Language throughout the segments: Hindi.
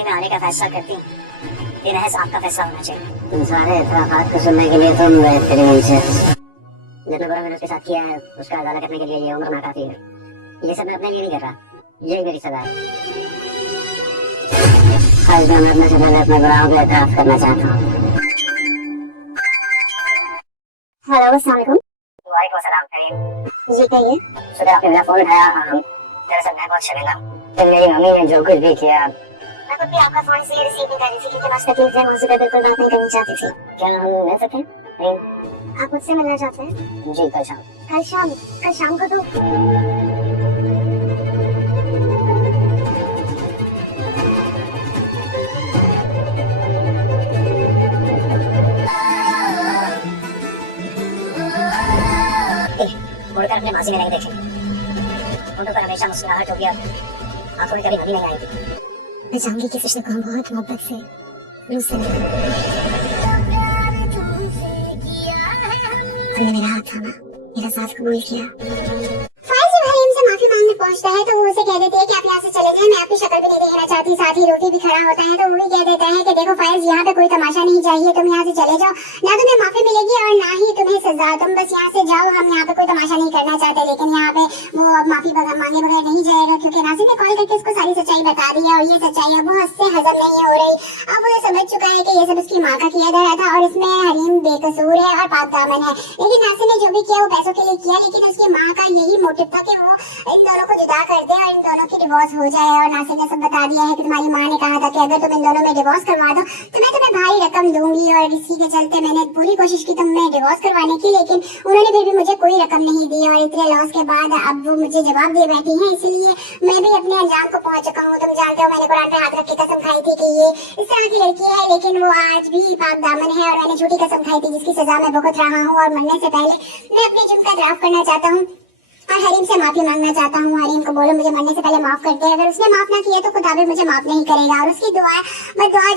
जिंदगी में आने का फैसला करती बेनहस आपका फैसला होना चाहिए। तुम सारे इतराफात को सुनने के लिए तुम तेरे मन से जितना बुरा मैंने उसके साथ किया है उसका अदाला करने के लिए ये उम्र ना काफी है। ये सब मैं अपने लिए नहीं कर रहा, यही मेरी सजा है। आज मैं अपने से पहले अपने गुनाहों का एतराफ करना चाहता हूँ। हेलो, अस्सलाम वालेकुम। वालेकुम सलाम करीम। जी कहिए। शुक्र आपने मेरा फोन उठाया। दरअसल मैं बहुत शर्मिंदा हूँ। तो मेरी मम्मी ने जो कुछ भी किया, मैं खुद भी आपका फोन इसलिए रिसीव नहीं कर रही थी क्योंकि मैं उस तकलीफ से मुझसे बिल्कुल बात नहीं करनी चाहती थी। क्या हम मिल सकते हैं? आप मुझसे मिलना चाहते हैं? जी कल शाम। कल शाम को तो मुड़कर अपने माजी में नहीं देखेंगे। उनके पर हमेशा मुस्कुराहट होगी, आंखों में कभी नमी नहीं आएगी। मैं चाहूंगी कि फिर को हम बहुत मोहब्बत से रूह से हमने मेरा हाथ थामा, मेरा साथ कबूल किया। फाइज जब हरीम से माफी मांगने पहुंचता है तो वो उसे कह देती है कि आप यहाँ से चले जाएं, मैं आपकी शक्ल भी नहीं देखना चाहती। साथ ही रोफी भी खड़ा होता है तो वो भी कह देता है कि देखो फाइज, यहाँ पे कोई तमाशा नहीं चाहिए, तुम यहाँ से चले जाओ, ना तुम्हें माफी मिलेगी और ना ही तुम्हें सजा, तुम बस यहाँ से जाओ, हम यहाँ पे कोई तमाशा नहीं करना चाहते। लेकिन यहाँ पे वो अब माफी मांगे बगैर नहीं जाएगा क्योंकि नासिर ने कॉल करके उसको सारी सच्चाई बता दी है और ये सच्चाई अब वो उससे हजम नहीं हो रही। अब वो समझ चुका है कि ये सब उसकी माँ का किया गया था और इसमें हरीम बेकसूर है और पाक दामन है। लेकिन नासिर ने जो भी किया वो पैसों के लिए किया, लेकिन उसकी माँ का यही मोटिव था कि वो इन दोनों को जुदा कर दे और इन दोनों की डिवोर्स हो जाए। और नासिर ने सब बता दिया है कि तुम्हारी माँ ने कहा था कि अगर तुम इन दोनों में डिवोर्स करवा दो तो मैं तुम्हें भारी रकम दूंगी, और इसी के चलते मैंने पूरी कोशिश की तुम्हें डिवोर्स करवाने की, लेकिन उन्होंने फिर भी मुझे कोई रकम नहीं दी। और इतने लॉस के बाद अब वो मुझे जवाब दे बैठी है, इसलिए मैं भी अपने अंजाम को पहुंच चुका हूँ। तुम जानते हो मैंने कुरान पे हाथ रख के कसम खाई थी कि ये इस तरह की लड़की है, लेकिन वो आज भी पाक दामन है। और मैंने झूठी कसम खाई थी जिसकी सजा मैं भुगत रहा हूँ। और मरने से पहले मैं अपने जुर्म का इतराफ करना चाहता हूँ और हरीम से माफी मांगना चाहता हूँ। हरीम को बोलो मुझे मरने से पहले माफ कर दे, अगर उसने माफ ना किया तो खुदा भी मुझे माफ नहीं करेगा। और उसकी दुआ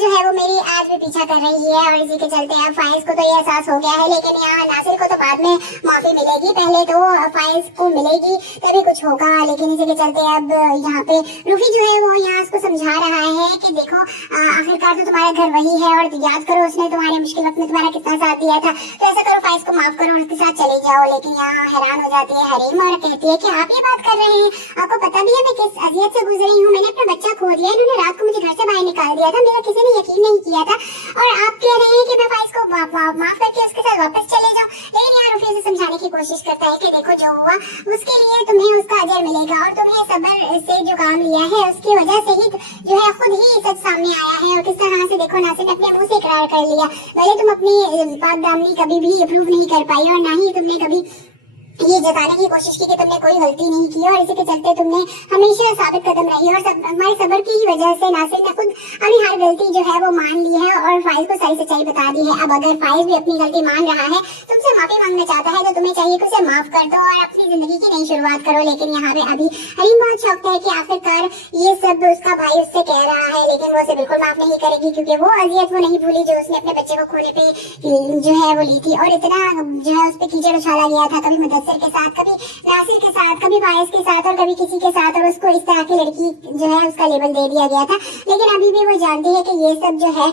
जो है वो मेरी आज भी पीछा कर रही है। और इसी के चलते अब फाइज को तो ये एहसास हो गया है, लेकिन यहाँ नासिर को तो बाद में माफी मिलेगी, पहले तो फाइज को मिलेगी तभी कुछ होगा। लेकिन इसी के चलते अब यहाँ पे रूफी जो है वो यहाँ उसको समझा रहा है कि देखो आखिरकार तो तुम्हारा घर वही है और याद करो उसने तुम्हारे मुश्किल वक्त में तुम्हारा कितना साथ दिया था, तो ऐसा करो फाइज को माफ करो और उसके साथ चले जाओ। लेकिन यहाँ हैरान हो जाती है हरीम और कहती है कि आप ये बात कर रहे हैं, आपको पता भी है मैं किस अजियत से गुजरी हूँ, मैंने अपना बच्चा खो दिया, इन्होंने रात को मुझे घर से बाहर निकाल दिया था, मेरा किसी ने यकीन नहीं किया था, और आप कह रहे हैं कि मैं फाइज को माफ करके उसके साथ वापस चले जाऊँ। लेकिन यहाँ रूफी से समझाने की कोशिश करता है कि देखो जो हुआ उसके लिए तुम्हें उसका अजर मिलेगा, और तुमने सब्र से जो काम लिया है उसकी वजह से ही जो है खुद ही सच सामने आया है। और किस तरह से देखो नासिर ने अपने मुंह से इकरार कर लिया, भले तुम अपनी पाक दामनी कभी भी अप्रूव नहीं कर पाई और ना ही तुमने कभी ये जताने की कोशिश की कि तुमने कोई गलती नहीं की, और इसी के चलते तुमने हमेशा साबित कदम रही और हमारे सब्र की वजह से नासिर ने खुद अपनी हर गलती जो है वो मान ली है और फाइज को सारी सच्चाई बता दी है। अब अगर फाइज भी अपनी गलती मान रहा है, तुमसे माफी मांगना चाहता है, तो तुम्हें चाहिए कि उसे माफ कर दो और अपनी जिंदगी की नई शुरुआत करो। लेकिन यहाँ पे अभी हरीम बहुत शौक है कि आखिरकार ये सब उसका भाई उससे कह रहा है, लेकिन वो उसे बिल्कुल माफ नहीं करेगी क्योंकि वो अजियत वो नहीं भूली जो उसने अपने बच्चे को खोने पे जो है वो ली थी। और इतना जो है उस पर कीचड़ उछाला गया था, कभी मुदस्सिर के साथ, कभी नासिर के साथ, कभी फाइज के साथ और कभी किसी के साथ, और उसको इस तरह की लड़की जो है उसका लेबल दे दिया गया था। लेकिन अभी भी वो जानती है कि ये सब जो है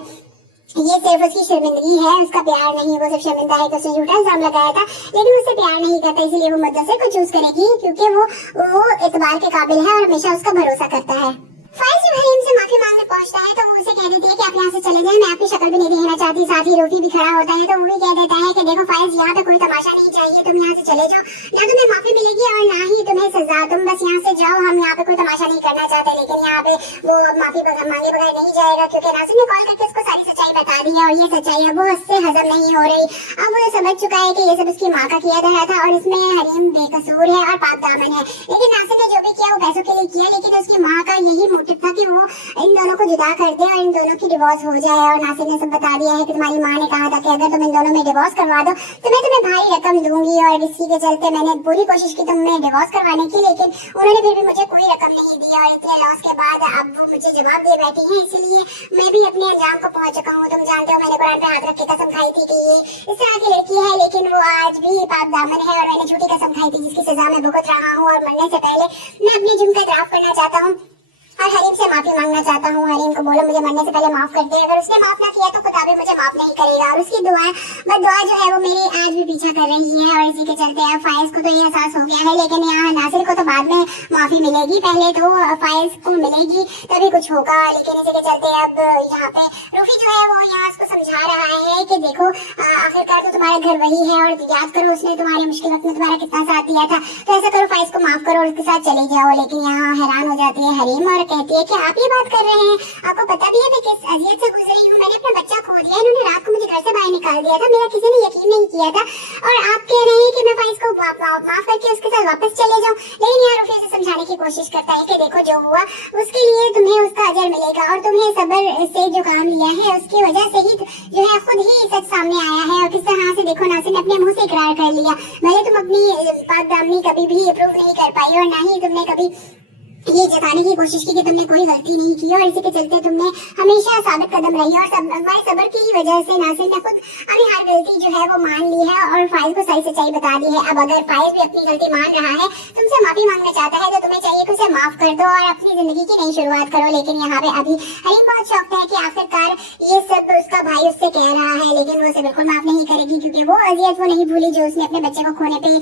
ये सिर्फ उसकी शर्मिंदगी है, उसका प्यार नहीं। वो सिर्फ शर्मिंदा है कि उसने झूठा इल्जाम लगाया था, लेकिन उससे प्यार नहीं करता, इसलिए वो मुद्दसर को चूज करेगी क्योंकि वो एतबार के काबिल है और हमेशा उसका भरोसा करता है। फाइज जब हरीम से माफी मांगने पहुंचता है तो वो उसे कह देती है कि आप यहाँ से चले जाएं, मैं आपकी शक्ल भी नहीं देखना चाहती। साथ ही रोफी भी खड़ा होता है तो वो भी कह देता है कि देखो फाइज, यहाँ पे कोई तमाशा नहीं चाहिए, तुम यहाँ से चले जाओ, ना तुम्हें माफी मिलेगी और ना ही तुम्हें सजा, तुम बस यहाँ से जाओ, हम यहाँ पे कोई तमाशा नहीं करना चाहते। लेकिन यहाँ पे वो माफी मांगे बगैर नहीं जाएगा क्योंकि नासिर ने कॉल करके उसको सारी सच्चाई बता दी है और ये सच्चाई अब वो उससे हजम नहीं हो रही। अब वो समझ चुका है कि ये सब उसकी माँ का किया गया था और इसमें हरीम बेकसूर है और पाक दामन है। लेकिन नासिर ने जो भी किया वो पैसों के लिए किया, लेकिन उसकी माँ का यही मोटिव था कि वो इन दोनों को जुदा कर दे और इन दोनों की डिवोर्स हो जाए। और नासिर ने सब बता दिया है कि तुम्हारी माँ ने कहा था कि अगर तुम इन दोनों में डिवोर्स करवा दो तो मैं तुम्हें भारी रकम दूंगी, और इसी के चलते मैंने पूरी कोशिश की तुम्हें डिवोर्स करवाने की, लेकिन उन्होंने फिर भी मुझे कोई रकम नहीं दी। और इतने लॉस के बाद अब वो मुझे जवाब दे बैठी है, इसलिए मैं भी अपने अंजाम को पहुंच चुका हूँ। तुम जानते हो मैंने कुरान पे हाथ रख के कसम खाई थी कि ये इस तरह की लड़की है, लेकिन वो आज भी पाक दामन है। और मैंने झूठी कसम खाई थी जिसकी सजा मैं भुगत रहा हूँ, और मरने से पहले मैं अपने जुर्म का इतराफ करना चाहता हूँ और हरीम से माफी मांगना चाहता हूँ। हरीम को बोलो मुझे मरने से पहले माफ कर दे। अगर उसने माफ ना किया तो खुदा भी मुझे माफ नहीं करेगा। और उसकी दुआ जो है वो मेरी आज भी पीछा कर रही है। और इसी के चलते अब फाइज को तो ये एहसास हो गया है, लेकिन यहाँ नासिर को तो बाद में माफी मिलेगी, पहले तो फाइज को मिलेगी तभी कुछ होगा। लेकिन इसी के चलते अब यहाँ पे रूफी जो है वो यहाँ उसको समझा रहा है कि देखो आखिरकार तो तुम्हारा घर वही है और याद करो उसने तुम्हारी मुश्किल वक्त में तुम्हारा कितना साथ दिया था, तो ऐसा करो फाइज को माफ करो और उसके साथ चले जाओ। लेकिन यहाँ हैरान हो जाती है हरीम और कहती है कि आप ये बात कर रहे हैं, आपको पता भी है मैं किस अजियत से गुजरी हूँ। मैंने अपना बच्चा खो दिया, इन्होंने रात को मुझे घर से बाहर निकाल दिया था, मेरा किसी ने यकीन नहीं किया था, और आप कह रहे हैं कि मैं फाइज को माफ करके उसके साथ वापस चले जाऊँ। लेकिन यहाँ रूफी से समझाने की कोशिश करता है कि देखो जो हुआ उसके लिए तुम्हें उसका अजर मिलेगा, और तुम्हें सब्र से जो काम लिया है उसकी वजह से ही जो है खुद ही सच सामने आया है। और किस तरह से देखो नासिर ने अपने मुंह से इकरार कर लिया, भले तुम अपनी पाक दामनी कभी भी प्रूव नहीं कर पाई और ना ही तुमने कभी ये जताने की कोशिश की कि तुमने कोई गलती नहीं की, और इसी के चलते तुमने हमेशा साबित कदम रही। और हमारे सब्र की वजह से नासिर ने खुद अपनी हर गलती जो है वो मान ली है और फाइज को सही सच्चाई बता दी है। अब अगर फाइज भी अपनी गलती मान रहा है, तुमसे माफी मांगना चाहता है, तो तुम्हें चाहिए कि उसे माफ कर दो और अपनी जिंदगी की नई शुरुआत करो। लेकिन यहाँ पे अभी हरीम बहुत शौक है कि आखिरकार ये सब उसका भाई उससे कह रहा है, लेकिन वो उसे बिल्कुल माफ नहीं करेगी, क्योंकि वो अजियत वो नहीं भूली जो उसने अपने बच्चे को खोने पे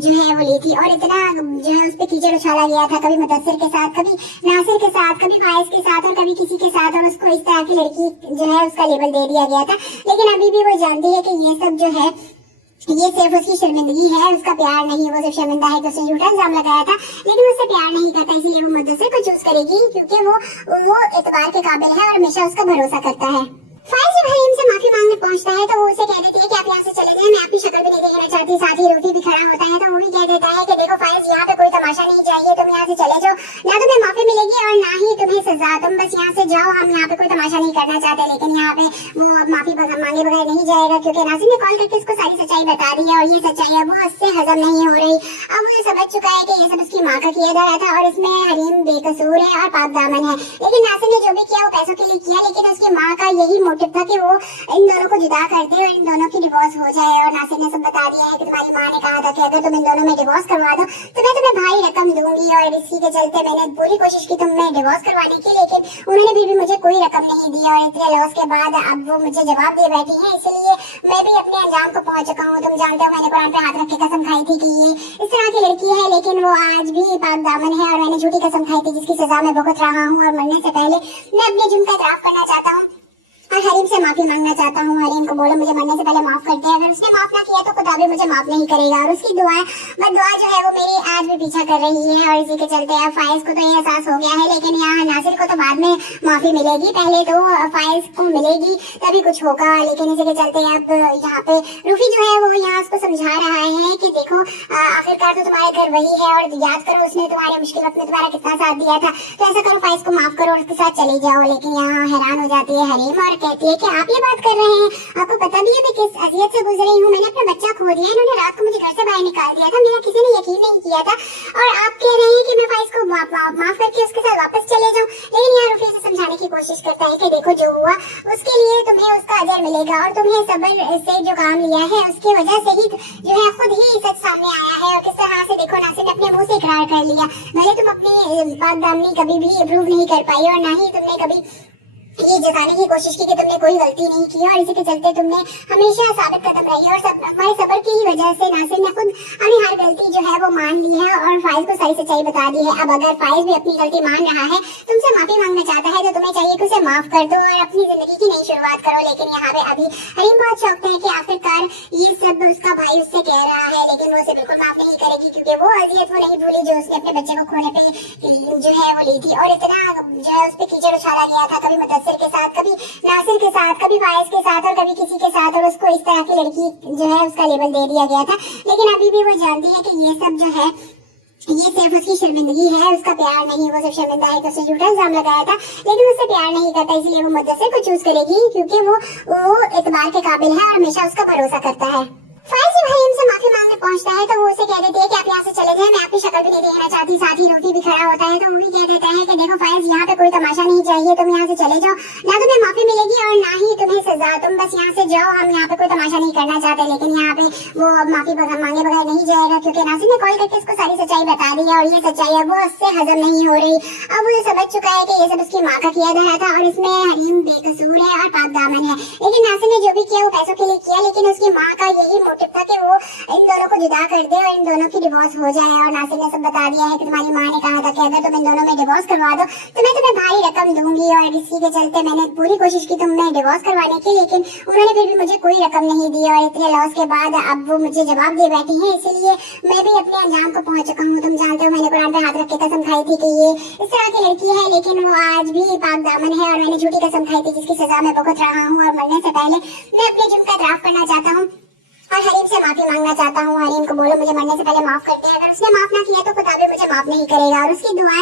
जो है वो ली थी। और इतना जो है उस पर कीचड़ उछाला गया था, कभी मुदस्सिर के साथ, कभी नासिर के साथ, कभी फाइज के साथ और कभी किसी के साथ, और उसको इस तरह की लड़की जो है उसका लेबल दे दिया गया था। लेकिन अभी भी वो जानती है कि ये सब जो है ये सिर्फ उसकी शर्मिंदगी है, उसका प्यार नहीं। वो सिर्फ शर्मिंदा है कि उसने झूठा इल्जाम लगाया था, लेकिन उससे प्यार नहीं करता, इसलिए वो मुदस्सिर को चूज करेगी क्योंकि वो एतबार के काबिल है और हमेशा उसका भरोसा करता है। फाइज जब हरीम से माफी मांगने पहुंचता है तो वो उसे कह देती है कि आप यहाँ से चले जाएं, मैं आपकी शक्ल भी नहीं देखना चाहती। साथ ही रूफी भी खड़ा होता है तो वो भी कह देता है कि देखो फाइज यहाँ पे कोई तमाशा नहीं चाहिए, तुम यहाँ से चले जाओ, ना तुम्हें माफी मिलेगी और ना ही तुम्हें सजा, तुम बस यहाँ से जाओ, हम यहाँ पे कोई तमाशा नहीं करना चाहते। लेकिन यहाँ पे वो माफी मांगे बगैर नहीं जाएगा, क्योंकि नासिर ने कॉल करके उसको सारी सच्चाई बता दी है और ये सच्चाई है वो उससे हजम नहीं हो रही। अब मुझे समझ चुका है कि ये सब उसकी माँ का किया जा रहा था और इसमें हरीम बेकसूर है और पाक दामन है। लेकिन नासिर ने जो भी किया वो पैसों के लिए किया, लेकिन उसकी माँ का यही मोटिव था कि वो इन दोनों को जुदा कर दे और इन दोनों की डिवोर्स हो जाए। और नासिर ने सब बता दिया है कि तुम्हारी माँ ने कहा था कि अगर तुम इन दोनों में डिवोर्स करवा दो तो मैं तुम्हें भारी रकम दूंगी, और इसी के चलते मैंने पूरी कोशिश की तुम्हें डिवोर्स करवाने की, लेकिन उन्होंने फिर भी मुझे कोई रकम नहीं दी। और इतने लॉस के बाद अब वो मुझे जवाब दे बैठी है, इसलिए मैं भी अपने अंजाम को पहुंच चुका हूँ। तुम जानते हो मैंने कुरान पे हाथ रख के कसम खाई थी कि ये इस तरह की लड़की है, लेकिन वो आज भी पाक दामन है, और मैंने झूठी कसम खाई थी जिसकी सजा मैं भुगत रहा हूँ। और मरने से पहले मैं अपने जुर्म का इतराफ करना चाहता हूँ और हरीम से माफी मांगना चाहता हूँ। हरीम को बोलो मुझे मरने से पहले माफ कर दे। अगर उसने माफ ना किया तो खुदा भी मुझे माफ नहीं करेगा। और उसकी दुआ जो है वो मेरी आज भी पीछा कर रही है। और इसी के चलते अब फाइज को तो ये एहसास हो गया है, लेकिन यहाँ नासिर को तो बाद में माफी मिलेगी, पहले तो फाइज को मिलेगी तभी कुछ होगा। लेकिन इसी के चलते अब यहाँ पे रूफी जो है वो यहाँ उसको समझा रहा है कि देखो आखिरकार तो तुम्हारे घर वही है, और याद करो उसने तुम्हारे मुश्किल वक्त में तुम्हारा कितना साथ दिया था, तो ऐसा करो फाइज को माफ करो और उसके साथ चले जाओ। लेकिन यहाँ हैरान हो जाती है हरीम और कहती है कि आप ये बात कर रहे हैं, आपको पता भी है मैं किस अजियत से गुजरी हूँ। मैंने अपना बच्चा खो दिया, इन्होंने रात को मुझे घर से बाहर निकाल दिया था, मेरा किसी ने यकीन नहीं किया था, और आप कह रहे हैं कि मैं फाइज को माफ करके उसके साथ वापस चले जाऊँ। लेकिन यहाँ रूफी से समझाने की कोशिश करता है कि देखो जो हुआ उसके लिए तुम्हें उसका अजर मिलेगा, और तुम्हें सब्र से जो काम लिया है उसकी वजह से ही जो है खुद ही सच सामने आया है। और किस तरह से देखो नासिर ने अपने मुंह से इकरार कर लिया, भले तुम अपनी पाक दामनी कभी भी प्रूव नहीं कर पाई और ना ही तुमने कभी ये जताने की कोशिश की कि तुमने कोई गलती नहीं की, और इसी के चलते तुमने हमेशा साबित कदम रही। और हमारे सब्र की वजह से नासिर ने खुद अपनी हर गलती जो है वो मान ली है और फाइज को सही सच्चाई बता दी है। अब अगर फाइज भी अपनी गलती मान रहा है, तुमसे माफी मांगना चाहता है, तो तुम्हें चाहिए कि उसे माफ कर दो और अपनी जिंदगी की नई शुरुआत करो। लेकिन यहाँ पे अभी हरीम बहुत शौक है कि आखिरकार ये सब उसका भाई उससे कह रहा है, लेकिन वो उसे बिल्कुल माफ नहीं करेगी, क्योंकि वो अजियत वो नहीं भूली जो उसने अपने बच्चे को खोने पे जो है वो ली थी। और इतना जो है उस पर कीचड़ उछाला गया था, कभी मुदस्सिर के साथ, कभी नासिर के साथ, कभी फाइज के साथ और कभी किसी के साथ, और उसको इस तरह की लड़की जो है उसका लेबल दे दिया गया था। लेकिन अभी भी वो जानती है कि ये सब जो है ये सिर्फ उसकी शर्मिंदगी है, उसका प्यार नहीं। वो सिर्फ शर्मिंदा है कि उसने झूठा इल्जाम लगाया था, लेकिन उससे प्यार नहीं करता, इसलिए वो मुदस्सिर को चूज करेगी क्योंकि वो एतबार के काबिल है और हमेशा उसका भरोसा करता है। फाइज जब हरीम से माफी मांगने पहुंचता है तो वो उसे कह देती है कि आप यहाँ से चले जाएं, मैं आपकी शक्ल भी नहीं देखना चाहती। साथ ही रूफी भी खड़ा होता है तो वो भी कह देता है कि देखो फाइज यहाँ पे कोई तमाशा नहीं चाहिए, तुम यहाँ से चले जाओ, ना तुम्हें माफी मिलेगी और ना ही तुम्हें सजा, तुम बस यहाँ से जाओ, हम यहाँ पे कोई तमाशा नहीं करना चाहते। लेकिन यहाँ पे वो अब माफी मांगे बगैर नहीं जाएगा, क्योंकि नासिर ने कॉल करके उसको सारी सच्चाई बता दी है और ये सच्चाई अब वो उससे हजम नहीं हो रही। अब वो समझ चुका है कि ये सब उसकी माँ का किया धरा था और इसमें हरीम बेकसूर है और पाक दामन है। लेकिन नासिर ने जो भी किया वो पैसों के लिए किया, लेकिन उसकी माँ का यही मोटिव था कि वो इन दोनों को जुदा कर दे और इन दोनों की डिवोर्स हो जाए। और नासिर ने सब बता दिया है कि तुम्हारी माँ ने कहा था कि अगर तुम इन दोनों में डिवोर्स करवा दो तो मैं तुम्हें भारी रकम दूंगी, और इसी के चलते मैंने पूरी कोशिश की तुम्हें डिवोर्स करवाने की, लेकिन उन्होंने फिर भी मुझे कोई रकम नहीं दी। और इतने लॉस के बाद अब वो मुझे जवाब दे बैठी है, इसीलिए मैं भी अपने अंजाम को पहुंच चुका हूँ। तुम जानते हो मैंने कुरान पे हाथ रख के कसम खाई थी कि ये इस तरह की लड़की है, लेकिन वो आज भी पाक दामन है। और मैंने झूठी कसम खाई थी जिसकी सजा मैं भुगत रहा हूँ। और मरने से पहले मैं अपने जुर्म का इतराफ करना चाहता हूँ और हरीम से माफी मांगना चाहता हूँ। हरीम को बोलो मुझे मरने से पहले माफ कर दे, अगर उसने माफ ना किया तो खुदा भी मुझे माफ नहीं करेगा। और उसकी दुआ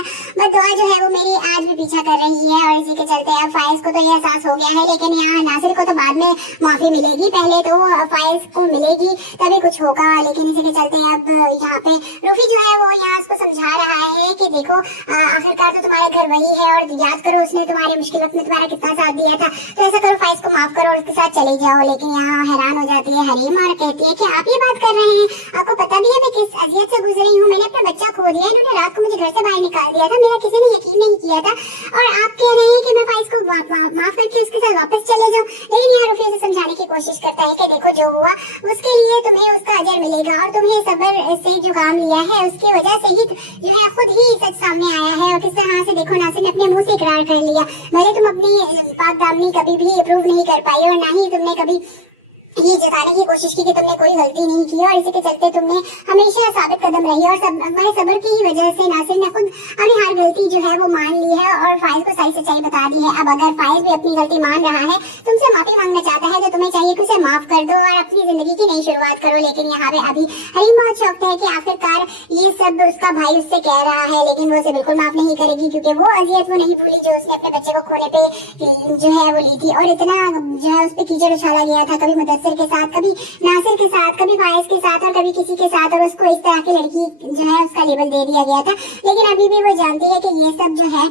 जो है वो मेरी आज भी पीछा कर रही है। और इसी के चलते अब फाइज को तो ये एहसास हो गया है, लेकिन यहाँ नासिर को तो बाद में माफी मिलेगी, पहले तो फाइज को मिलेगी तभी कुछ होगा। लेकिन इसी के चलते अब यहाँ पे रूफी जो है वो यहाँ उसको समझा रहा है कि देखो आखिरकार तो तुम्हारा घर वही है और याद करो उसने तुम्हारी मुश्किल वक्त में तुम्हारा कितना साथ दिया था, तो ऐसा करो फाइज को माफ करो और उसके साथ चले जाओ। लेकिन यहाँ हैरान हो जाती है हरीम और कहती है कि आप ये बात कर रहे हैं, आपको पता भी है मैं किस अजियत से गुजरी हूँ। मैंने अपना बच्चा खो दिया, इन्होंने रात को मुझे घर से बाहर निकाल दिया था, मेरा किसी ने यकीन नहीं किया था, और आप कह रहे हैं कि मैं फाइज को माफ करके उसके साथ वापस चले जाऊँ। लेकिन यहाँ रूफी उसे समझाने की कोशिश करता है कि देखो जो हुआ उसके लिए तुम्हें उसका अजर मिलेगा, और तुम्हें सब्र से जो काम लिया है उसकी वजह से ही जो है खुद ही सच सामने आया है। और किस तरह से देखो नासिर ने अपने मुंह से इकरार कर लिया, भले तुम अपनी पाक दामनी कभी भी अप्रूव नहीं कर पाई और ना ही तुमने कभी ये जताने की कोशिश की कि तुमने कोई गलती नहीं की, और इसी के चलते तुमने हमेशा साबित कदम रही। और हमारे सब्र की ही वजह से नासिर ने खुद अपनी हर गलती जो है वो मान ली है और फाइज को सारी सच्चाई बता दी है। अब अगर फाइज भी अपनी गलती मान रहा है, तुमसे माफी मांगना चाहता है, तो तुम्हें चाहिए कि उसे माफ कर दो और अपनी जिंदगी की नई शुरुआत करो। लेकिन यहाँ पे अभी हरीम बहुत शौक है कि आखिरकार ये सब उसका भाई उससे कह रहा है, लेकिन वो उसे बिल्कुल माफ नहीं करेगी, क्योंकि वो अजियत वो नहीं भूली जो उसने अपने बच्चे को खोने पे जो है वो ली थी। और इतना जो है उस पर कीचड़ उछाला गया था, कभी मुदस्सिर के साथ, कभी नासिर के साथ, कभी फाइज के साथ और कभी किसी के साथ, और उसको इस तरह की लड़की जो है उसका लेबल दे दिया गया था। लेकिन अभी भी वो जानती है कि ये सब जो है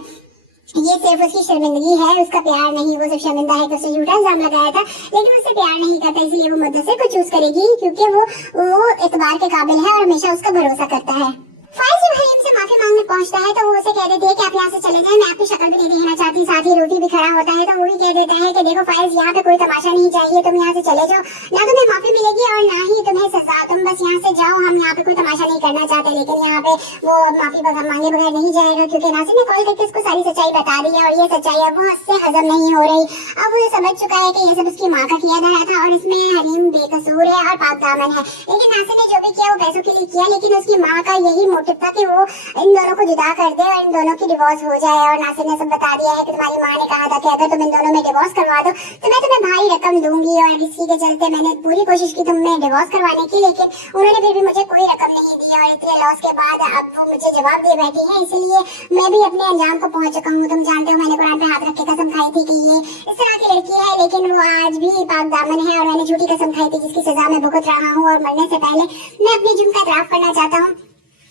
ये सिर्फ उसकी शर्मिंदगी है, उसका प्यार नहीं। वो सिर्फ शर्मिंदा है कि उसने झूठा इल्जाम लगाया था, लेकिन उससे प्यार नहीं करता, इसलिए वो मुद्दस्सिर को चूज करेगी क्योंकि वो एतबार के काबिल है और हमेशा उसका भरोसा करता है। फाइज जब हरीम से माफी मांगने पहुंचता है तो वो उसे कह देती है कि आप यहाँ से चले जाएं, मैं आपकी शक्ल भी नहीं देखना चाहती। साथ ही रूफी भी खड़ा होता है तो वो भी कह देता है कि देखो फाइज यहाँ पे कोई तमाशा नहीं चाहिए, तुम यहाँ से चले जाओ, ना तुम्हें माफी मिलेगी और ना ही तुम्हें सजा, तुम बस यहाँ से जाओ, हम यहाँ पे कोई तमाशा नहीं करना चाहते। लेकिन यहाँ पे वो माफी मांगे बगैर नहीं जाएगा, क्योंकि नासिर ने कॉल करके उसको सारी सच्चाई बता दी है और ये सच्चाई अब वो उससे हजम नहीं हो रही। अब वो समझ चुका है कि ये सब उसकी माँ का किया धरा था और इसमें हरीम बेकसूर है और पाक दामन है। लेकिन नासिर ने जो भी किया वो पैसों के लिए किया, लेकिन उसकी माँ का यही मोटिव था कि वो इन दोनों को जुदा कर दे और इन दोनों की डिवोर्स हो जाए। और नासिर ने सब बता दिया है कि तुम्हारी माँ ने कहा था कि अगर तुम इन दोनों में डिवोर्स करवा दो तो मैं तुम्हें भारी रकम दूंगी, और इसी के चलते मैंने पूरी कोशिश की तुम्हें डिवोर्स करवाने की, लेकिन उन्होंने फिर भी मुझे कोई रकम नहीं दी। और इतने लॉस के बाद अब वो मुझे जवाब दे बैठी है, इसीलिए मैं भी अपने अंजाम को पहुंच चुका हूँ। तुम जानते हो मैंने कुरान पे हाथ रख के कसम खाई थी कि ये इस तरह की लड़की है, लेकिन वो आज भी पाक दामन है। और मैंने झूठी कसम खाई थी जिसकी सजा मैं भुगत रहा हूँ। और मरने से पहले मैं अपने जुर्म का इतराफ करना चाहता हूँ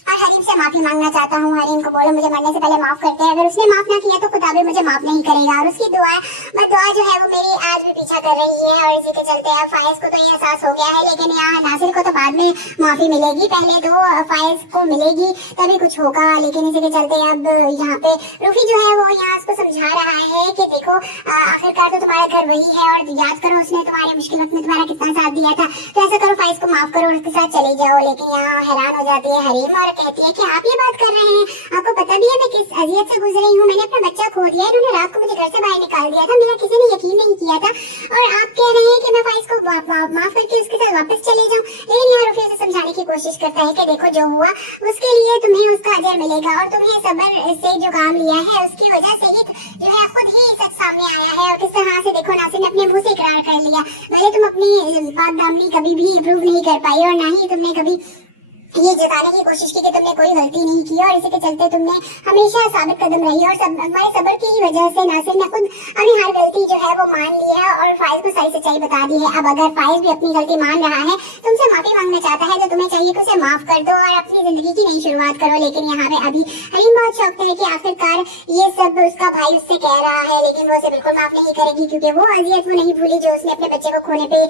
और हरीम से माफी मांगना चाहता हूँ। हरीम को बोलो मुझे मरने से पहले माफ कर दे, अगर उसने माफ ना किया तो खुदा भी मुझे माफ नहीं करेगा। और उसकी दुआ जो है वो मेरी आज भी पीछा कर रही है। और इसी के चलते अब फाइज को तो ये एहसास हो गया है, लेकिन यहाँ नासिर को तो बाद में माफी मिलेगी, पहले तो फाइज को मिलेगी तभी कुछ होगा। लेकिन इसी के चलते अब यहाँ पे रूफी जो है वो यहाँ उसको समझा रहा है कि देखो आखिरकार तो तुम्हारा घर वही है, और याद करो उसने तुम्हारी मुश्किल वक्त में तुम्हारा कितना साथ दिया था, तो ऐसा करो फाइज को माफ करो और उसके साथ चले जाओ। लेकिन यहाँ हैरान हो जाती है हरीम और कहती है कि आप ये बात कर रहे हैं, आपको पता भी है मैं किस अजियत से गुजरी हूँ। मैंने अपना बच्चा खो दिया, इन्होंने रात को मुझे घर से बाहर निकाल दिया था, मेरा किसी ने यकीन नहीं किया था, और आप कह रहे हैं कि मैं फाइज को माफ करके उसके साथ वापस चले जाऊँ। लेकिन यहाँ रूफी से समझाने की कोशिश करता है कि देखो जो हुआ उसके लिए तुम्हें उसका अजर मिलेगा, और तुम्हें सब्र से जो काम लिया है उसकी वजह से ही जो है खुद ही सच सामने आया है। और किस तरह से देखो नासिर ने अपने मुंह से इकरार कर लिया, भले तुम अपनी पाक दामनी कभी भी अप्रूव नहीं कर पाई और ना ही तुमने कभी ये जताने की कोशिश की कि तुमने कोई गलती नहीं की, और इसी के चलते तुमने हमेशा साबित कदम रही। और हमारे सब्र की ही वजह से नासिर ने खुद अपनी हर गलती जो है वो मान ली है और फाइज को सारी सच्चाई बता दी है। अब अगर फाइज भी अपनी गलती मान रहा है, तुमसे माफी मांगना चाहता है, तो तुम्हें चाहिए कि उसे माफ कर दो और अपनी जिंदगी की नई शुरुआत करो। लेकिन यहाँ पे अभी हरीम बहुत शौक है कि आखिरकार ये सब उसका भाई उससे कह रहा है, लेकिन वो उसे बिल्कुल माफ नहीं करेगी, क्योंकि वो अजियत वो नहीं भूली जो उसने अपने बच्चे को खोने पे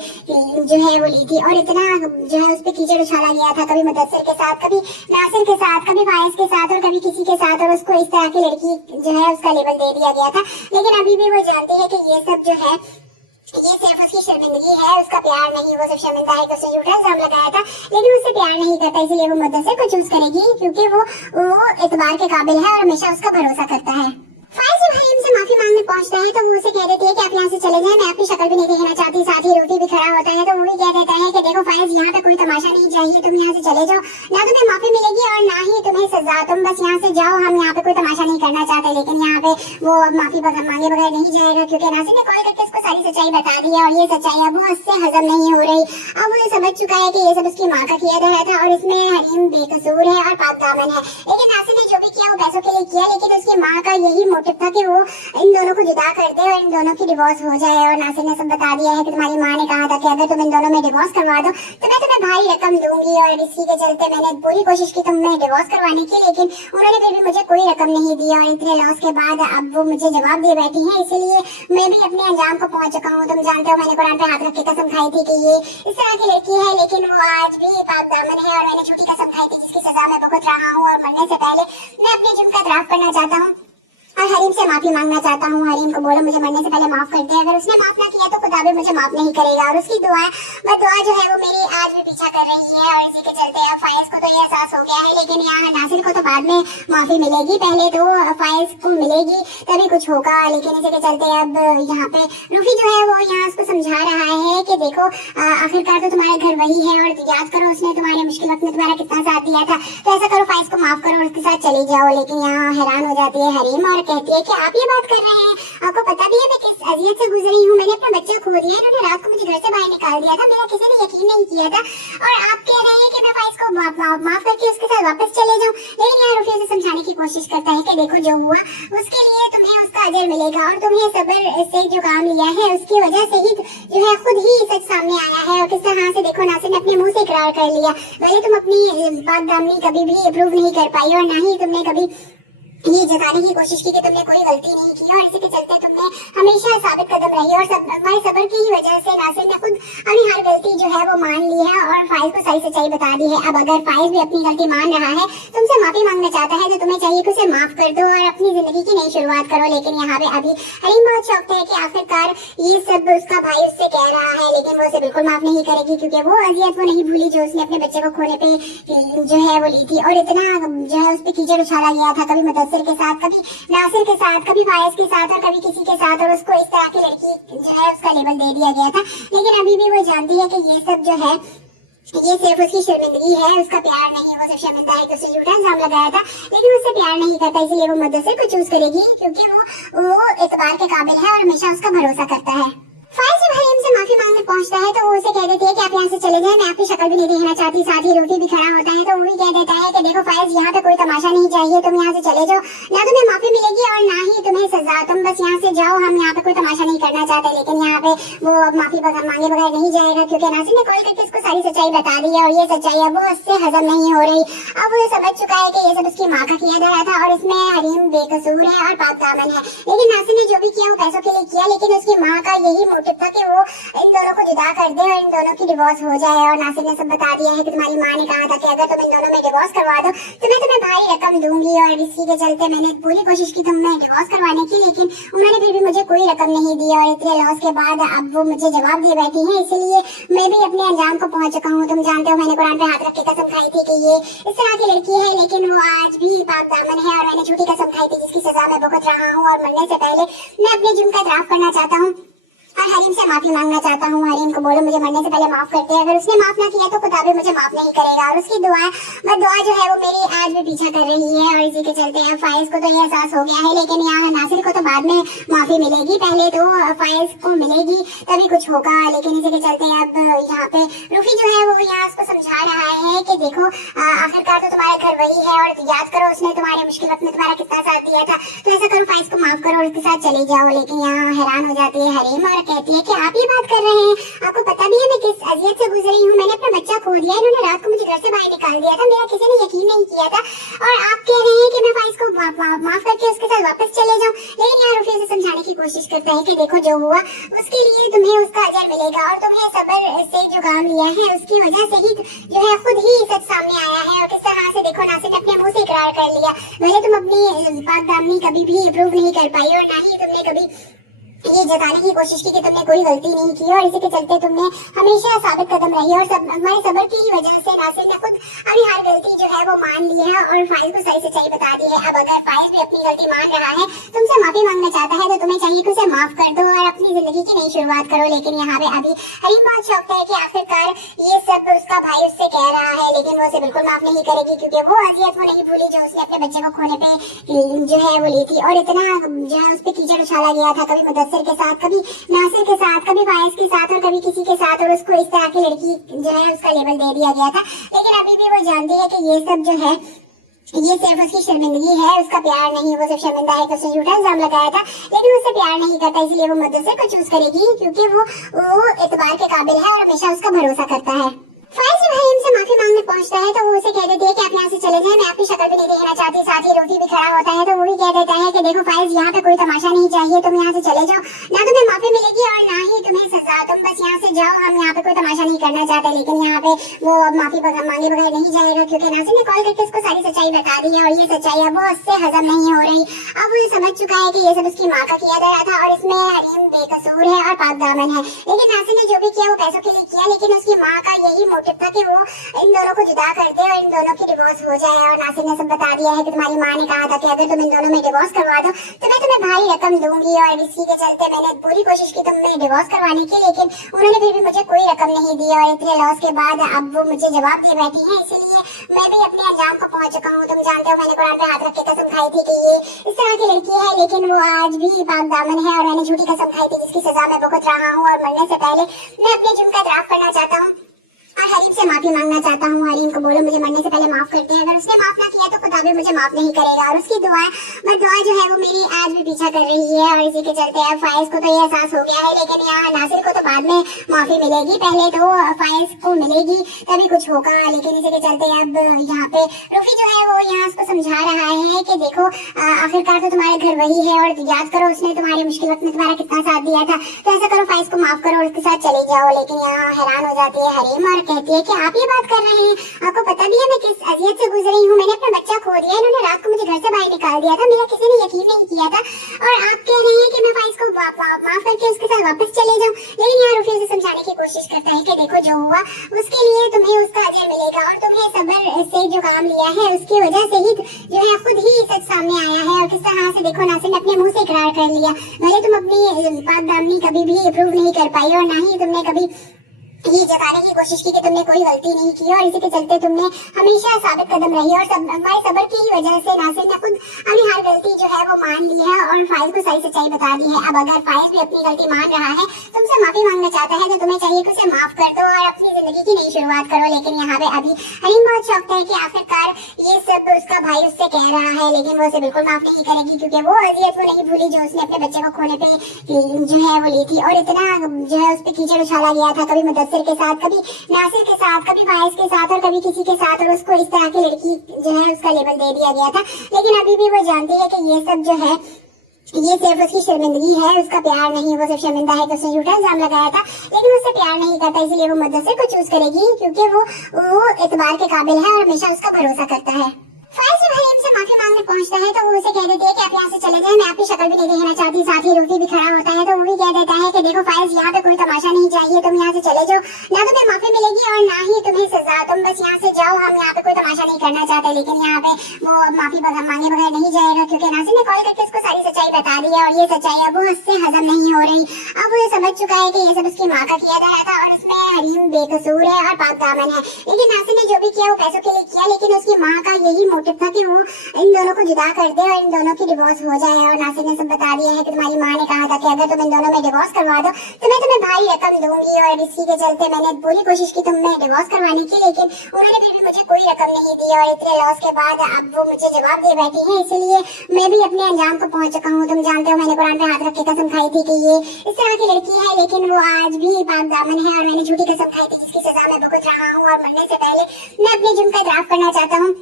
जो है वो ली थी। और इतना जो है उस पर कीचड़ उछाला गया था, कभी मुदस्सिर के साथ, कभी नासिर के साथ, कभी फायज के साथ और कभी किसी के साथ, और उसको इस तरह की लड़की जो है उसका लेबल दे दिया गया था। लेकिन अभी भी वो जानती है कि ये सब जो है ये सिर्फ उसकी शर्मिंदगी है, उसका प्यार नहीं। वो सिर्फ शर्मिंदा है कि उसने झूठा इल्जाम लगाया था, लेकिन उससे प्यार नहीं करता, इसलिए वो मुदस्सिर को चूज करेगी, क्योंकि वो एतबार के काबिल है और हमेशा उसका भरोसा करता है। फाइज जब हरीम से माफी मांगने पहुंचता है, तो वो उसे कह देती है कि आप यहाँ से चले जाएं, मैं आपकी शक्ल भी नहीं देखना चाहती। साथ ही रूफी भी खड़ा होता है, तो वो भी कह देता है कि देखो फाइज, यहाँ पे कोई तमाशा नहीं चाहिए, तुम यहाँ से चले जाओ, ना तुम्हें माफी मिलेगी और ना ही तुम्हें सजा, तुम बस यहाँ से जाओ, हम यहाँ पे कोई तमाशा नहीं करना चाहते। लेकिन यहाँ पे वो माफी मांगे बगैर नहीं जाएगा, क्योंकि नासिर ने कॉल करके उसको सारी सच्चाई बता दी है, और ये सच्चाई अब वो उससे हजम नहीं हो रही। अब वो समझ चुका है कि ये सब उसकी माँ का किया गया था और इसमें हरीम बेकसूर है और पाक दामन है। लेकिन नासिर ने जो भी किया वो पैसों के लिए किया, लेकिन उसकी माँ का यही मोटिव था कि वो इन दोनों को जुदा कर दे और इन दोनों की डिवोर्स हो जाए। और नासिर ने सब बता दिया है कि तुम्हारी माँ ने कहा था कि अगर तुम इन दोनों में डिवोर्स करवा दो तो मैं तुम्हें भारी रकम दूंगी, और इसी के चलते मैंने पूरी कोशिश की तुम्हें डिवोर्स करवाने की, लेकिन उन्होंने फिर भी मुझे कोई रकम नहीं दी। और इतने लॉस के बाद अब वो मुझे जवाब दे बैठी है, इसीलिए मैं भी अपने अंजाम को पहुंच चुका हूँ। तुम जानते हो मैंने कुरान पे हाथ रख के कसम खाई थी कि ये इस तरह की लड़की है, लेकिन वो आज भी पाक दामन है, और मैंने झूठी कसम खाई थी जिसकी सजा मैं भुगत रहा हूँ। और मरने से पहले मैं अपने जुर्म का इतराफ करना चाहता हूँ और हरीम से माफी मांगना चाहता हूँ। हरीम को बोलो मुझे मरने से पहले माफ कर दे, अगर उसने माफ ना किया तो खुदा भी मुझे माफ नहीं करेगा। और उसकी दुआ जो है वो मेरी आज भी पीछा कर रही है, और इसी के चलते अब फायज को तो ये एहसास हो गया है, लेकिन यहाँ नासिर को तो बाद में माफी मिलेगी, पहले तो फायज को मिलेगी तभी कुछ होगा। लेकिन इसी के चलते अब यहाँ पे रूफी जो है वो यहाँ उसको समझा रहा है कि देखो आखिरकार तो तुम्हारे घर वही है, और याद करो उसने तुम्हारे मुश्किल वक्त में तुम्हारा कितना साथ दिया था, तो ऐसा करो फायज को माफ करो और उसके साथ चली जाओ। लेकिन यहाँ हैरान हो जाती है हरीम और कहती है कि आप ये बात कर रहे हैं, आपको पता भी है मैं किस अजियत से गुजरी हूँ, मैंने अपने बच्चे खो दिए, इन्होंने रात को मुझे घर से बाहर निकाल दिया था, मेरा किसी ने यकीन नहीं किया था, और आप कह रहे हैं कि मैं फाइज को माफ करके उसके साथ वापस चले जाऊँ। लेकिन यहाँ रूफी उसे समझाने की कोशिश करता है कि देखो जो हुआ उसके लिए तुम्हें उसका अजर मिलेगा, और तुम्हें सब्र से जो काम लिया है उसकी वजह से ही जो है खुद ही सच सामने आया है। और किस तरह से देखो नासिर ने अपने मुंह से इकरार कर लिया, भले तुम अपनी पाक दामनी कभी भी अप्रूव नहीं कर पाई, और ना ही तुमने कभी ये जताने की कोशिश की कि तुमने कोई गलती नहीं की, और इसी के चलते तुमने हमेशा साबित कदम रही, और हमारे सब्र की ही वजह से नासिर ने खुद अपनी हर गलती जो है वो मान ली है और फाइज को सारी सच्चाई बता दी है। अब अगर फाइज भी अपनी गलती मान रहा है, तुमसे माफी मांगना चाहता है, तो तुम्हें चाहिए कि उसे माफ कर दो और अपनी जिंदगी की नई शुरुआत करो। लेकिन यहाँ पे अभी हरीम बहुत शौक है कि आखिरकार ये सब उसका भाई उससे कह रहा है, लेकिन वो उसे बिल्कुल माफ नहीं करेगी, क्योंकि वो अजियत वो नहीं भूली जो उसने अपने बच्चे को खोने पे जो है वो ली थी। और इतना जो है उस पर कीचड़ उछाला गया था, कभी मुदस्सिर के साथ, कभी नासिर के साथ, कभी फायज के साथ और कभी किसी के साथ, और उसको इस तरह की लड़की जो है उसका लेबल दे दिया गया था। लेकिन अभी भी वो जानती है कि ये सब जो है ये सिर्फ उसकी शर्मिंदगी है, उसका प्यार नहीं। वो सिर्फ शर्मिंदा है कि उसने झूठा इल्जाम लगाया था, लेकिन उससे प्यार नहीं करता, इसलिए वो मुदस्सिर को चूज करेगी, क्योंकि वो एतबार के काबिल है और हमेशा उसका भरोसा करता है। फाइज जब हरीम से माफी मांगने पहुंचता है, तो वो उसे कह देती है कि आप यहाँ से चले जाएं, मैं आपकी शक्ल भी नहीं देखना चाहती। साथ ही रूफी भी खड़ा होता है, तो वो भी कह देता है कि देखो फाइज, यहाँ पे कोई तमाशा नहीं चाहिए, तुम यहाँ से चले जाओ, ना तुम्हें माफी मिलेगी और ना ही तुम्हें सजा, तुम बस यहाँ से जाओ, हम यहाँ पे कोई तमाशा नहीं करना चाहते। लेकिन यहाँ पे वो माफी मांगे बगैर नहीं जाएगा, क्योंकि नासिर ने कॉल करके उसको सारी सच्चाई बता दी है, और ये सच्चाई अब वो उससे हजम नहीं हो रही। अब वो समझ चुका है कि ये सब उसकी माँ का किया गया था, और इसमें हरीम बेकसूर है और पाक दामन है। लेकिन नासिर ने जो भी किया वो पैसों के लिए किया, लेकिन उसकी माँ का यही मोटिव था कि वो इन दोनों को जुदा कर दे और इन दोनों की डिवोर्स हो जाए। और नासिर ने सब बता दिया है कि तुम्हारी माँ ने कहा था कि अगर तुम इन दोनों में डिवोर्स करवा दो तो मैं तुम्हें भारी रकम दूंगी, और इसी के चलते मैंने पूरी कोशिश की तुम्हें डिवोर्स करवाने की, लेकिन उन्होंने फिर भी मुझे कोई रकम नहीं दी। और इतने लॉस के बाद अब वो मुझे जवाब दे बैठी है, इसीलिए मैं भी अपने अंजाम को पहुंच चुका हूँ। तुम जानते हो मैंने कुरान पे हाथ रख के कसम खाई थी कि ये इस तरह की लड़की है, लेकिन वो आज भी पाक दामन है, और मैंने झूठी कसम खाई थी जिसकी सजा मैं भुगत रहा हूँ। और मरने से पहले मैं अपने जुर्म का इतराफ करना चाहता हूँ और हरीम से माफी मांगना चाहता हूँ। हरीम को बोलो मुझे मरने से पहले माफ कर दे, अगर उसने माफ ना किया तो खुदा भी मुझे माफ नहीं करेगा। और उसकी दुआ जो है वो मेरी आज भी पीछा कर रही है, और इसी के चलते अब फायज को तो ये एहसास हो गया है, लेकिन यहाँ नासिर को तो बाद में माफी मिलेगी, पहले तो फायज को मिलेगी तभी कुछ होगा। लेकिन इसी के चलते अब यहाँ पे रूफी जो है वो यहाँ उसको समझा रहा है कि देखो आखिरकार तो तुम्हारे घर वही है, और याद करो उसने तुम्हारे मुश्किल वक्त में तुम्हारा कितना साथ दिया था, तो ऐसा करो फायज को माफ करो और उसके साथ चले जाओ। लेकिन यहाँ हैरान हो जाती है हरीम और कहती है कि आप ये बात कर आपको पता भी है मैं किस अजियत से गुजरी हूँ। मैंने अपना बच्चा खो दिया, इन्होंने रात को मुझे घर से बाहर निकाल दिया था, मेरा किसी ने यकीन नहीं किया था और आप कह रहे हैं कि मैं फाइज को माफ करके उसके साथ वापस चले जाऊँ। लेकिन यहाँ रुफी से समझाने की कोशिश करता है कि देखो जो हुआ उसके लिए तुम्हें उसका अजर मिलेगा और तुम्हें सब्र से जो काम लिया है उसकी वजह से ही जो है खुद ही सच सामने आया है। और किस तरह से देखो नासिर ने अपने मुंह से इकरार कर लिया, भले तुम अपनी पाक दामनी कभी भी प्रूव नहीं कर पाई और ना ही तुमने कभी ये जताने की कोशिश की कि तुमने कोई गलती नहीं की और इसी के चलते तुमने हमेशा साबित कदम रही और हमारे सब्र की वजह से नासिर ने खुद अपनी हर गलती जो है वो मान ली है और फाइज को सही सच्चाई बता दी है। अब अगर फाइज भी अपनी गलती मान रहा है, तुमसे माफी मांगना चाहता है, तो तुम्हें चाहिए कि उसे माफ कर दो और अपनी जिंदगी की नई शुरुआत करो। लेकिन यहाँ पे अभी हरीम बहुत शौक है कि आखिरकार ये सब उसका भाई उससे कह रहा है, लेकिन वो उसे बिल्कुल माफ नहीं करेगी क्योंकि वो अजियत वो नहीं भूली जो उसने अपने बच्चे को खोने पे जो है वो ली थी। और इतना जो है उस पर कीचड़ उछाला गया था, कभी मुदस्सिर के साथ, कभी नासिर के साथ, कभी फाइज के साथ और कभी किसी के साथ, और उसको इस तरह की लड़की जो है उसका लेबल दे दिया गया था। लेकिन अभी भी वो जानती है कि ये सब जो है ये सिर्फ उसकी शर्मिंदगी है, उसका प्यार नहीं। वो सिर्फ शर्मिंदा है कि उसने झूठा इल्जाम लगाया था, लेकिन उससे प्यार नहीं करता, इसलिए वो मुदस्सिर को चूज करेगी क्योंकि वो एतबार के काबिल है और हमेशा उसका भरोसा करता है। फाइज जब हरीम से माफी मांगने पहुंचता है तो वो उसे कह देती है कि आप यहाँ से चले जाएं, मैं आपकी शक्ल भी नहीं देखना चाहती। साथ ही रोफी भी खड़ा होता है तो वो भी कह देता है कि देखो फाइज यहाँ पे कोई तमाशा नहीं चाहिए, तुम यहाँ से चले जाओ, ना तुम्हें माफी मिलेगी और ना ही तुम्हें सजा, तुम बस यहाँ से जाओ, हम यहाँ पे कोई तमाशा नहीं करना चाहते। लेकिन यहाँ पे वो अब माफी मांगे बगैर नहीं जाएगा क्योंकि नासिर ने कॉल करके उसको सारी सच्चाई बता दी है और ये सच्चाई अब वो उससे हजम नहीं हो रही। अब वो ये समझ चुका है कि ये सब उसकी माँ का किया गया था और इसमें हरीम बेकसूर है और पाक दामन है। लेकिन नासिर ने जो भी किया वो पैसों के लिए किया, लेकिन उसकी माँ का यही मोटिव था कि वो इन दोनों को जुदा करते और इन दोनों की डिवोर्स हो जाए। और नासिर ने सब बता दिया है कि तुम्हारी माँ ने कहा था कि अगर तुम इन दोनों में डिवोर्स करवा दो तो मैं तुम्हें भारी रकम दूंगी और इसी के चलते मैंने पूरी कोशिश की तुम्हें डिवोर्स करवाने की, लेकिन उन्होंने फिर भी मुझे कोई रकम नहीं दी और इतने लॉस के बाद अब वो मुझे जवाब दे बैठी है। इसीलिए मैं भी अपने अंजाम को पहुंच चुका हूँ। तुम जानते हो मैंने कुरान पे हाथ रख के कसम खाई थी कि ये इस तरह की लड़की है, लेकिन वो आज भी पाक दामन है और मैंने झूठी कसम खाई थी जिसकी सजा मैं भुगत रहा हूँ और मरने से पहले मैं अपने जुर्म का इतराफ करना चाहता हूँ और हरीम से माफी मांगना चाहता हूँ। हरीम को बोलो मुझे मरने से पहले माफ कर दिया, अगर उसने माफ ना किया तो खुदा भी मुझे माफ नहीं करेगा। और उसकी दुआ जो है वो मेरी आज भी पीछा कर रही है और इसी के चलते अब फाइज को तो ये एहसास हो गया है, लेकिन यहाँ नासिर को तो बाद में माफी मिलेगी, पहले तो फाइज को मिलेगी तभी कुछ होगा। लेकिन इसी के चलते अब यहाँ पे रूफी जो है वो यहाँ उसको समझा रहा है कि देखो आखिरकार तो तुम्हारे घर वही है और याद करो उसने तुम्हारे मुश्किल वक्त में तुम्हारा कितना साथ दिया था, तो ऐसा करो फाइज को माफ करो और उसके साथ चले जाओ। लेकिन यहाँ हैरान हो जाती है हरीम और कहती है कि आप ये बात कर रहे हैं, आपको पता भी है मैं किस अजियत से गुजरी हूँ। मैंने अपना बच्चा खो दिया, इन्होंने रात को मुझे घर से बाहर निकाल दिया था, मेरा किसी ने यकीन नहीं किया था और आप कह रहे हैं कि मैं फाइज को माफ करके उसके साथ वापस चले जाऊँ। लेकिन यहाँ रूफी से समझाने की कोशिश करता है कि देखो जो हुआ उसके लिए तुम्हें उसका अजर मिलेगा और तुम्हें सब्र से जो काम लिया है उसकी वजह से ही जो है खुद ही सच सामने आया है। और किस तरह से देखो नासिर ने अपने मुंह से इकरार कर लिया, भले तुम अपनी पाक दामनी कभी भी प्रूव नहीं कर पाई और ना ही तुमने कभी ये जताने की कोशिश की कि तुमने कोई गलती नहीं की और इसी के चलते तुमने हमेशा साबित कदम रही और हमारे सब्र की वजह से नासिर ने खुद अपनी हर गलती जो है वो मान ली है और फाइज को सही सच्चाई बता दी है। अब अगर फाइज भी अपनी गलती मान रहा है, तुमसे माफी मांगना चाहता है, तो तुम्हें चाहिए कि उसे माफ कर दो और अपनी जिंदगी की नई शुरुआत करो। लेकिन यहाँ पे अभी हरीम बहुत शौक है कि आखिरकार ये सब उसका भाई उससे कह रहा है, लेकिन वो उसे बिल्कुल माफ नहीं करेगी क्योंकि वो अजियत वो नहीं भूली जो उसने अपने बच्चे को खोने पे जो है वो ली थी। और इतना जो है उस पर कीचड़ उछाला गया था, कभी मुदस्सिर के साथ, कभी नासिर के साथ, कभी फाइज के साथ और कभी किसी के साथ, और उसको इस तरह की लड़की जो है उसका लेबल दे दिया गया था। लेकिन अभी भी वो जानती है कि ये सब जो है ये सिर्फ उसकी शर्मिंदगी है, उसका प्यार नहीं। वो सिर्फ शर्मिंदा है कि उसने झूठा इल्जाम लगाया था, लेकिन उससे प्यार नहीं करता, इसलिए वो मुदस्सिर को चूज करेगी क्योंकि वो एतबार के काबिल है और हमेशा उसका भरोसा करता है। फाइज जब हरीम से माफी मांगने पहुंचता है तो वो उसे कह देती है कि आप यहाँ से चले जाएं, मैं आपकी शक्ल भी नहीं देखना चाहती। साथ ही रूफी भी खड़ा होता है तो वो भी कह देता है कि देखो फाइज यहाँ पे कोई तमाशा नहीं चाहिए, तुम यहाँ से चले जाओ, ना तुम्हें माफी मिलेगी और ना ही तुम्हें सजा, तुम बस यहाँ से जाओ, हम यहाँ पे कोई तमाशा नहीं करना चाहते। लेकिन यहाँ पे वो माफी मांगे बगैर नहीं जाएगा क्योंकि नासिर ने कॉल करके उसको सारी सच्चाई बता दी है और ये सच्चाई अब वो उससे हजम नहीं हो रही। अब वो समझ चुका है कि ये सब उसकी माँ का किया गया था और उसमें हरीम बेकसूर है और पाक दामन है। लेकिन नासिर ने जो भी किया वो पैसों के लिए किया, लेकिन उसकी माँ का यही मोटिव था कि वो इन दोनों को जुदा कर दे और इन दोनों की डिवोर्स हो जाए। और नासिर ने सब बता दिया है कि तुम्हारी माँ ने कहा था कि अगर तुम इन दोनों में डिवोर्स करवा दो तो मैं तुम्हें भारी रकम दूंगी। और इसी के चलते मैंने पूरी कोशिश की तुम्हें डिवोर्स करवाने की, लेकिन उन्होंने फिर भी मुझे कोई रकम नहीं दी। और इतने लॉस के बाद अब वो मुझे जवाब दे बैठी है, इसीलिए मैं भी अपने अंजाम को पहुंच चुका हूँ। तुम जानते हो मैंने कुरान पे हाथ रख के कसम खाई थी कि ये इस तरह की लड़की है, लेकिन वो आज भी पाक दामन है। और मैंने झूठी कसम खाई थी जिसकी सजा मैं भुगत रहा हूँ। और मरने से पहले मैं अपने जुर्म का इतराफ करना चाहता हूँ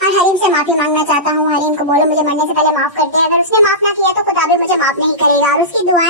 और हरीम से माफी मांगना चाहता हूँ। हरीम को बोलो मुझे मरने से पहले माफ कर दे। अगर उसने माफ ना किया तो खुदा भी मुझे माफ नहीं करेगा। और उसकी दुआ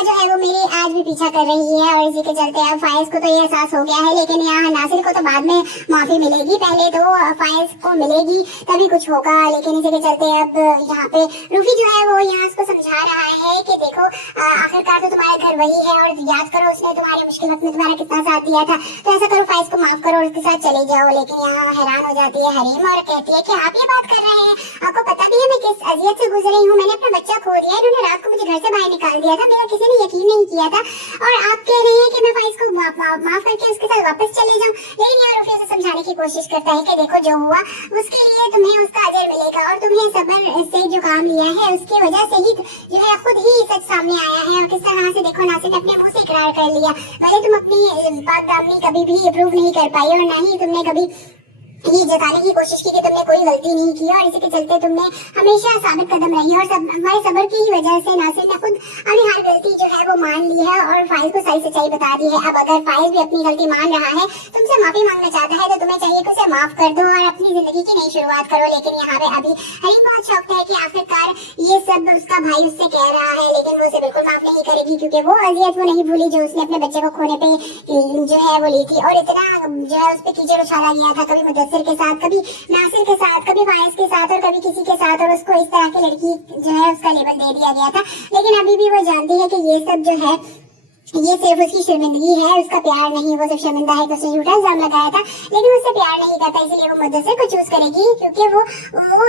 जो है वो मेरी आज भी पीछा कर रही है। और इसी के चलते अब फायज को तो ये एहसास हो गया है, लेकिन यहाँ नासिर को तो बाद में माफी मिलेगी, पहले तो फायज को मिलेगी तभी कुछ होगा। लेकिन इसी के चलते अब यहाँ पे रूफी जो है वो यहाँ उसको समझा रहा है कि देखो आखिरकार तो तुम्हारे घर वही है और याद करो उसने तुम्हारी मुश्किल वक्त में तुम्हारा कितना साथ दिया था। तो ऐसा करो फायज को माफ करो और उसके साथ चले जाओ। लेकिन यहाँ हैरान हो जाती है हरीम और कहती है कि आप ये बात कर रहे हैं, आपको पता भी है मैं किस अजियत से गुजर रही हूँ। मैंने अपना बच्चा खो दिया, इन्होंने रात को मुझे घर से बाहर निकाल दिया था, मेरा किसी ने यकीन नहीं किया था। और आप कह रहे हैं कि मैं फाइज को माफ करके उसके साथ वापस चले जाऊँ। लेकिन यहाँ रूफी उसे समझाने की कोशिश करता है कि देखो जो हुआ उसके लिए तुम्हें उसका अजर मिलेगा और तुम्हें सब्र से जो काम लिया है उसकी वजह से ही जो है खुद ही सच सामने आया है। और किस तरह से देखो नासिर ने अपने मुंह से इकरार कर लिया, भले तुम अपनी पाक दामनी कभी भी प्रूव नहीं कर पाई और ना ही तुमने कभी ये जताने की कोशिश की कि तुमने कोई गलती नहीं की। और इसी के चलते तुमने हमेशा साबित कदम रही और हमारे सब्र की वजह से नासिर ने खुद अपनी हर गलती जो है वो मान ली है और फाइज को सही सच्चाई बता दी है। अब अगर फाइज भी अपनी गलती मान रहा है, तुमसे माफी मांगना चाहता है, तो तुम्हें चाहिए कि उसे माफ कर दो और अपनी जिंदगी की नई शुरुआत करो। लेकिन यहाँ पे अभी हरीम बहुत शौक है कि आखिरकार ये सब उसका भाई उससे कह रहा है, लेकिन वो उसे बिल्कुल माफ नहीं करेगी क्योंकि वो अजियत वो नहीं भूली जो उसने अपने बच्चे को खोने पे जो है वो ली थी। और इतना जो है उस पर कीचड़ उछाला गया था, कभी मुदस्सिर के साथ, कभी नासिर के साथ, कभी फायज के साथ और कभी किसी के साथ। और उसको इस तरह की लड़की जो है उसका लेबल दे दिया गया था। लेकिन अभी भी वो जानती है कि ये सब जो है ये सिर्फ उसकी शर्मिंदगी है, उसका प्यार नहीं। वो सिर्फ शर्मिंदा है कि उसने झूठा इल्जाम लगाया था, लेकिन उससे प्यार नहीं करता, इसलिए वो मुदस्सिर को चूज करेगी क्योंकि वो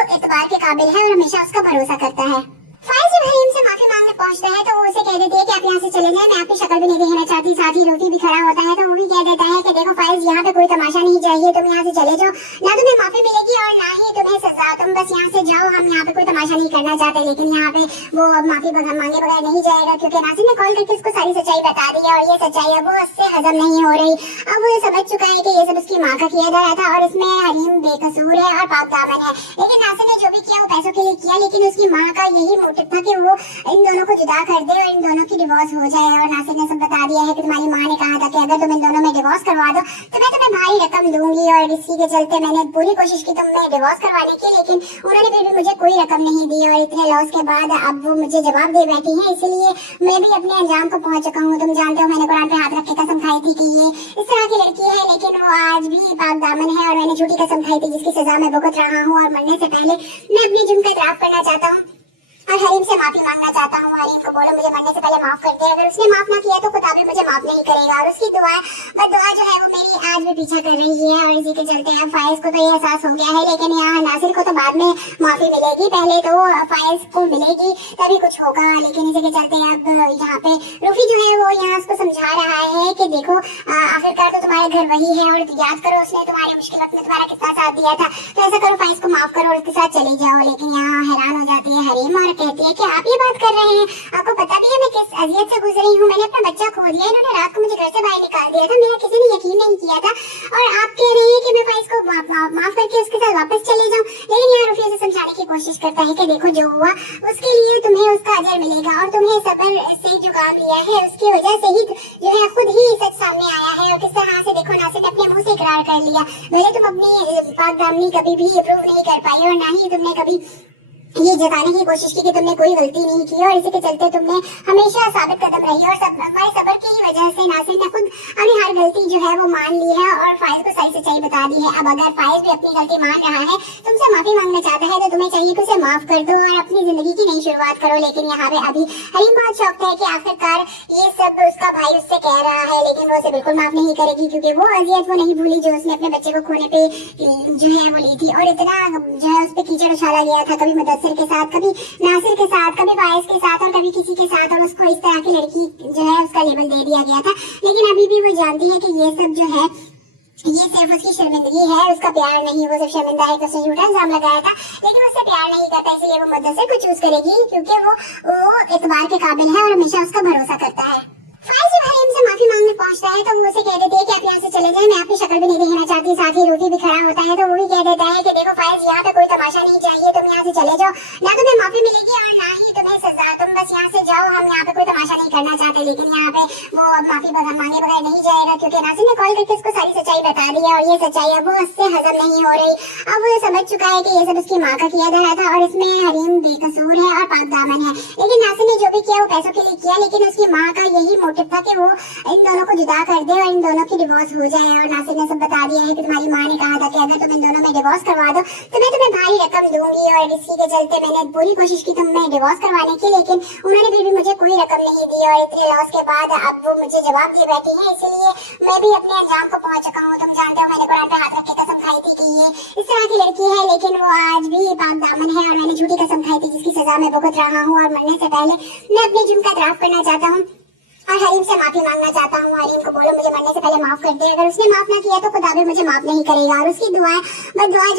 एतबार के काबिल है और हमेशा उसका भरोसा करता है। फाइज जब हरीम से माफी मांगने पहुंचता है तो वो उसे कह देती है कि आप यहाँ से चले जाएं, मैं आपकी शक्ल भी नहीं देखना चाहती। साथ ही रूफी भी खड़ा होता है तो वो भी कह देता है कि देखो फाइज यहाँ पे कोई तमाशा नहीं चाहिए, तुम यहाँ से चले जाओ, ना तुम्हें माफी मिलेगी और ना ही तुम्हें सजा, तुम बस यहाँ से जाओ, हम यहाँ पे कोई तमाशा नहीं करना चाहते। लेकिन यहाँ पे वो माफी मांगे बगैर नहीं जाएगा क्योंकि नासिर ने कॉल करके उसको सारी सच्चाई बता दी है और ये सच्चाई अब वो उससे हजम नहीं हो रही। अब वो समझ चुका है कि ये सब उसकी माँ का किया जा रहा था और इसमें हरीम बेकसूर है और पाक दामन है। लेकिन नासिर ने जो भी किया वो पैसों के लिए किया, लेकिन उसकी माँ का यही मोटिव था कि वो इन दोनों को जुदा कर दे और इन दोनों की डिवोर्स हो जाए। और नासिर ने सब बता दिया है कि तुम्हारी माँ ने कहा था कि अगर तुम इन दोनों में डिवोर्स करवा दो तो मैं तुम्हें भारी रकम दूंगी। और इसी के चलते मैंने पूरी कोशिश की तुम्हें डिवोर्स करवाने की, लेकिन उन्होंने फिर भी मुझे कोई रकम नहीं दी। और इतने लॉस के बाद अब वो मुझे जवाब दे बैठी है, इसलिए मैं भी अपने अंजाम को पहुंच चुका हूँ। तुम जानते हो मैंने कुरान पे हाथ रख के कसम खाई थी कि ये इस तरह की लड़की है, लेकिन वो आज भी पाक दामन है। और मैंने झूठी कसम खाई थी जिसकी सजा मैं भुगत रहा हूँ। और मरने से पहले मैं अपने जुर्म का इतराफ करना चाहता हूँ और हरीम से माफी मांगना चाहता हूँ। हरीम को बोलो मुझे मरने से पहले माफ कर दे। अगर उसने माफ ना किया तो खुदा भी मुझे माफ नहीं करेगा। और उसकी दुआ जो है वो मेरी आज भी पीछा कर रही है। और इसी के चलते अब फायज को तो ये एहसास हो गया है, लेकिन यहाँ नासिर को तो बाद में माफी मिलेगी, पहले तो फायज को मिलेगी तभी कुछ होगा। लेकिन इसी के चलते अब यहाँ पे रूफी जो है वो यहाँ उसको समझा रहा है कि देखो आखिरकार तो तुम्हारे घर वही है और याद करो उसने तुम्हारी मुश्किल वक्त में तुम्हारा कितना साथ दिया था। तो ऐसा करो फायज को माफ करो और उसके साथ चले जाओ। लेकिन यहाँ हैरान हो जाती है हरीम और कहती है कि आप ये बात कर रहे हैं, आपको पता भी है मैं किस अजियत से गुजरी हूँ। मैंने अपना बच्चा खो दिया, इन्होंने रात को मुझे घर से बाहर निकाल दिया था, मेरा किसी ने यकीन नहीं किया था। और आप कह रहे हैं कि मैं फाइज को माफ करके उसके साथ वापस चले जाऊँ। लेकिन यहाँ रूफी से समझाने की कोशिश करता है कि देखो जो हुआ उसके लिए तुम्हें उसका अजर मिलेगा और तुम्हें सब्र से जो काम लिया है उसकी वजह से ही जो है खुद ही सच सामने आया है। और किस तरह से देखो नासिर ने अपने मुंह से इकरार कर लिया, भले तुम अपनी पाक दामनी कभी भी प्रूव नहीं कर पाई और ना ही तुमने कभी ये जताने की कोशिश की कि तुमने कोई गलती नहीं की। और इसी के चलते तुमने हमेशा साबित कदम रही और हमारे सब्र की वजह से नासिर ने खुद अपनी हर गलती जो है वो मान ली है और फाइज को सही सच्चाई बता दी है। अब अगर फाइज भी अपनी गलती मान रहा है, तुमसे माफी मांगना चाहता है, तो तुम्हें चाहिए कि उसे माफ कर दो और अपनी जिंदगी की नई शुरुआत करो। लेकिन यहाँ पे अभी हरीम बहुत शौक है कि आखिरकार ये सब उसका भाई उससे कह रहा है, लेकिन वो उसे बिल्कुल माफ नहीं करेगी क्योंकि वो अजियत वो नहीं भूली जो उसने अपने बच्चे को खोने पे जो है वो ली थी। और इतना जो है उस पर कीचड़ उछाला गया था, कभी मुदस्सिर के साथ, कभी नासिर के साथ, कभी फायज के साथ और कभी किसी के साथ। और उसको इस तरह की लड़की जो है उसका लेबल दे दिया गया था। लेकिन अभी भी वो जानती है कि ये सब जो है ये सिर्फ उसकी शर्मिंदगी है, उसका प्यार नहीं। वो सिर्फ शर्मिंदा है कि उसने झूठा इल्जाम लगाया था, लेकिन उससे प्यार नहीं करता, इसलिए वो मुद्दसर को चूज करेगी क्योंकि वो एतबार के काबिल है और हमेशा उसका भरोसा करता है। फाइज जब हरीम से माफी मांगने पहुंचता है तो वो उसे कह देती है कि आप यहाँ से चले जाएं, मैं आपकी शक्ल भी नहीं देखना चाहती। साथ ही रूफी भी खड़ा होता है तो वो भी कह देता है कि देखो फाइज, यहाँ पे कोई तमाशा नहीं चाहिए, तुम यहाँ से चले जाओ, ना तुम्हें माफी मिलेगी और ना ही तुम्हें सजा, तुम बस यहाँ से जाओ, हम यहाँ पे कोई तमाशा नहीं करना चाहते। लेकिन यहाँ पे वो माफी मांगे बगैर नहीं जाएगा क्योंकि नासिर ने कॉल करके उसको सारी सच्चाई बता दी है और ये सच्चाई अब वो उससे हजम नहीं हो रही। अब वो समझ चुका है कि ये सब उसकी माँ का किया धरा था और इसमें हरीम बेकसूर है और पाक दामन है। लेकिन नासिर ने जो भी किया वो पैसों के लिए किया, लेकिन उसकी माँ का यही मोटिव था कि वो इन दोनों को जुदा कर दे और इन दोनों की डिवोर्स हो जाए। और नासिर ने सब बता दिया है कि तुम्हारी माँ ने कहा था कि अगर तुम इन दोनों में डिवोर्स करवा दो तो मैं तुम्हें भारी रकम दूंगी, और इसी के चलते मैंने पूरी कोशिश की तुम्हें डिवोर्स करवाने की, लेकिन उन्होंने फिर भी मुझे कोई रकम नहीं दी और इतने लॉस के बाद अब वो मुझे जवाब दिए बैठी है। इसलिए मैं भी अपने अंजाम को पहुंच चुका हूँ। तुम जानते हो मैंने कुरान पे हाथ रख के कसम खाई थी कि ये इस तरह की लड़की है, लेकिन वो आज भी पाक दामन है और मैंने झूठी कसम खाई थी जिसकी सजा मैं भुगत रहा हूँ। और मरने से पहले मैं अपने जुर्म का इतराफ करना चाहता हूँ और हरीम से माफी मांगना चाहता हूँ। हरीम को बोलो मुझे मरने से पहले माफ कर दे, अगर उसने माफ ना किया तो खुदा भी मुझे माफ नहीं करेगा। और उसकी दुआ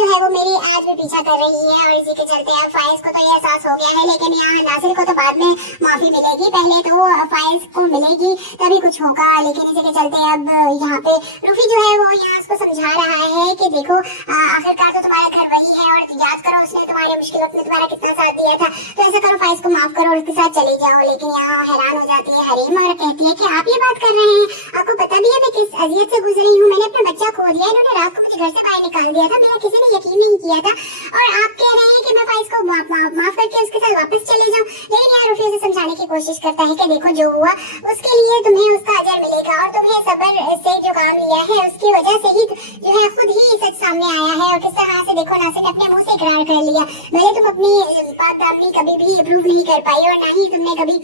जो है वो मेरी आज भी पीछा कर रही है और इसी के चलते अब फाइज को तो ये एहसास हो गया है, लेकिन यहाँ नासिर को तो बाद में माफी मिलेगी, पहले तो फाइज को मिलेगी तभी कुछ होगा। लेकिन इसी के चलते अब यहाँ पे रूफी जो है वो यहाँ उसको समझा रहा है कि देखो आखिरकार तो तुम्हारा घर वही है और याद करो उसने तुम्हारे मुश्किलों में तुम्हारा कितना साथ दिया था, तो ऐसा करो फाइज को माफ करो और उसके साथ चली जाओ। लेकिन यहाँ हैरान हो जाती है हरीम और कहती है कि आप ये बात कर रहे हैं, आपको पता भी है मैं किस अजियत से गुजरी हूँ, मैंने अपना बच्चा खो दिया, इन्होंने रात को मुझे घर से बाहर निकाल दिया था, मेरा किसी ने यकीन नहीं किया था, और आप कह रहे हैं कि मैं फाइज को माफ करके उसके साथ वापस चले जाऊँ। लेकिन यार रूफी उसे समझाने की कोशिश करता है कि देखो जो हुआ उसके लिए तुम्हें उसका अजर मिलेगा और तुम्हें सब्र से जो काम लिया है उसकी वजह से ही जो है खुद ही सच सामने आया है। और किस तरह से देखो नासिर ने अपने मुंह से इकरार कर लिया, भले तुम अपनी पाक दामनी कभी भी प्रूव नहीं कर पाई और ना ही तुमने कभी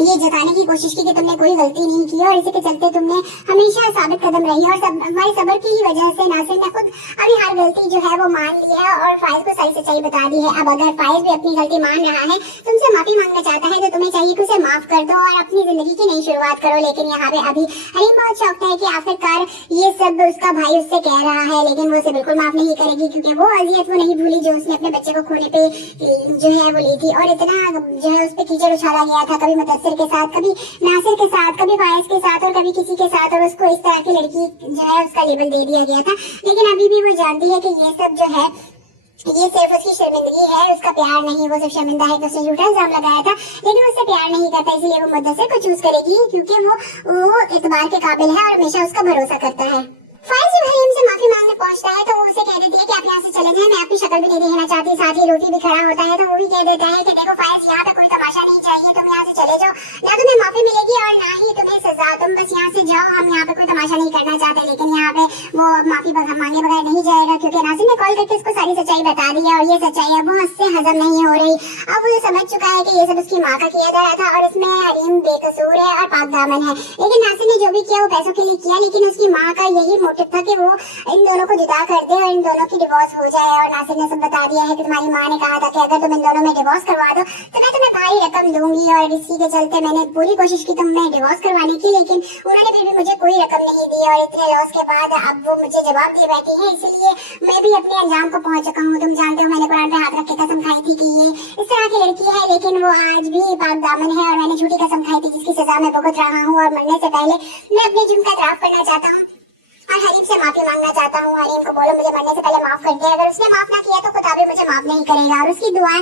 ये जताने की कोशिश की कि तुमने कोई गलती नहीं की, और इसी के चलते तुमने हमेशा साबित कदम रही और हमारे सब्र की ही वजह से नासिर ने खुद अभी हर गलती जो है वो मान ली है और फाइज को सारी सच्चाई बता दी है। अब अगर फाइज भी अपनी गलती मान रहा है, तुमसे माफी मांगना चाहता है, तो तुम्हें चाहिए कि उसे माफ कर दो और अपनी जिंदगी की नई शुरुआत करो। लेकिन यहाँ पे अभी हरीम बहुत शौकता है कि आखिरकार ये सब उसका भाई उससे कह रहा है, लेकिन वो उसे बिल्कुल माफ नहीं करेगी क्योंकि वो अजियत वो नहीं भूली जो उसने अपने बच्चे को खोने पे जो है वो ली थी। और इतना जो है उस पर कीचड़ उछाला गया था, कभी मुदस्सिर के साथ, कभी नासिर के साथ, कभी फायज के साथ और कभी किसी के साथ, और उसको इस तरह की लड़की जो है उसका लेबल दे दिया गया था। लेकिन अभी भी वो जानती है कि ये सब जो है ये सिर्फ उसकी शर्मिंदगी है, उसका प्यार नहीं। वो सिर्फ शर्मिंदा है कि उसने झूठा इल्जाम लगाया था, लेकिन उससे प्यार नहीं करता, इसलिए वो मुदस्सिर को चूज करेगी क्योंकि वो एतबार के काबिल है और हमेशा उसका भरोसा करता है। फाइज जब हरीम से माफी मांगने पहुंचता है तो वो उसे कह देती है कि आप यहाँ से चले जाएं, मैं आपकी शक्ल भी नहीं देखना चाहती। साथ ही रूफी भी खड़ा होता है तो वो भी कह देता है कि देखो फाइज, यहाँ पे कोई तमाशा नहीं चाहिए, तुम यहाँ से चले जाओ, ना तुम्हें माफी मिलेगी और ना ही तुम्हें सजा, तुम बस यहाँ से जाओ, हम यहाँ पे कोई तमाशा नहीं करना चाहते। लेकिन यहाँ पे वो माफी मांगे बगैर नहीं जाएगा क्योंकि नासिर ने कॉल करके उसको सारी सच्चाई बता दी है और ये सच्चाई अब वो उससे हजम नहीं हो रही। अब वो समझ चुका है कि ये सब उसकी माँ का किया धरा था और इसमें हरीम बेकसूर है और पाक दामन है। लेकिन नासिर ने जो भी किया वो पैसों के लिए किया, लेकिन उसकी माँ का यही मोटिव था कि वो इन दोनों को जुदा कर दे और इन दोनों की डिवोर्स हो जाए। और नासिर ने सब बता दिया है कि तुम्हारी माँ ने कहा था कि अगर तुम इन दोनों में डिवोर्स करवा दो तो मैं तुम्हें भारी रकम दूंगी, और इसी के चलते मैंने पूरी कोशिश की तुम्हें डिवोर्स करवाने की, लेकिन उन्होंने फिर भी मुझे कोई रकम नहीं दी और इतने लॉस के बाद अब वो मुझे जवाब दिए बैठी है। इसलिए मैं भी अपने अंजाम को पहुंच चुका हूँ। तुम जानते हो मैंने कुरान पे हाथ रख के कसम खाई थी कि ये इस तरह की लड़की है, लेकिन वो आज भी पाक दामन है और मैंने झूठी कसम खाई थी जिसकी सजा मैं भुगत रहा हूँ। और मरने से पहले मैं अपने जुर्म का इतराफ करना चाहता हूँ और हरीम से माफी मांगना चाहता हूँ। हरीम को बोलो मुझे मरने से पहले माफ कर दे, अगर उसने माफ ना किया तो खुदा भी मुझे माफ नहीं करेगा। और उसकी दुआ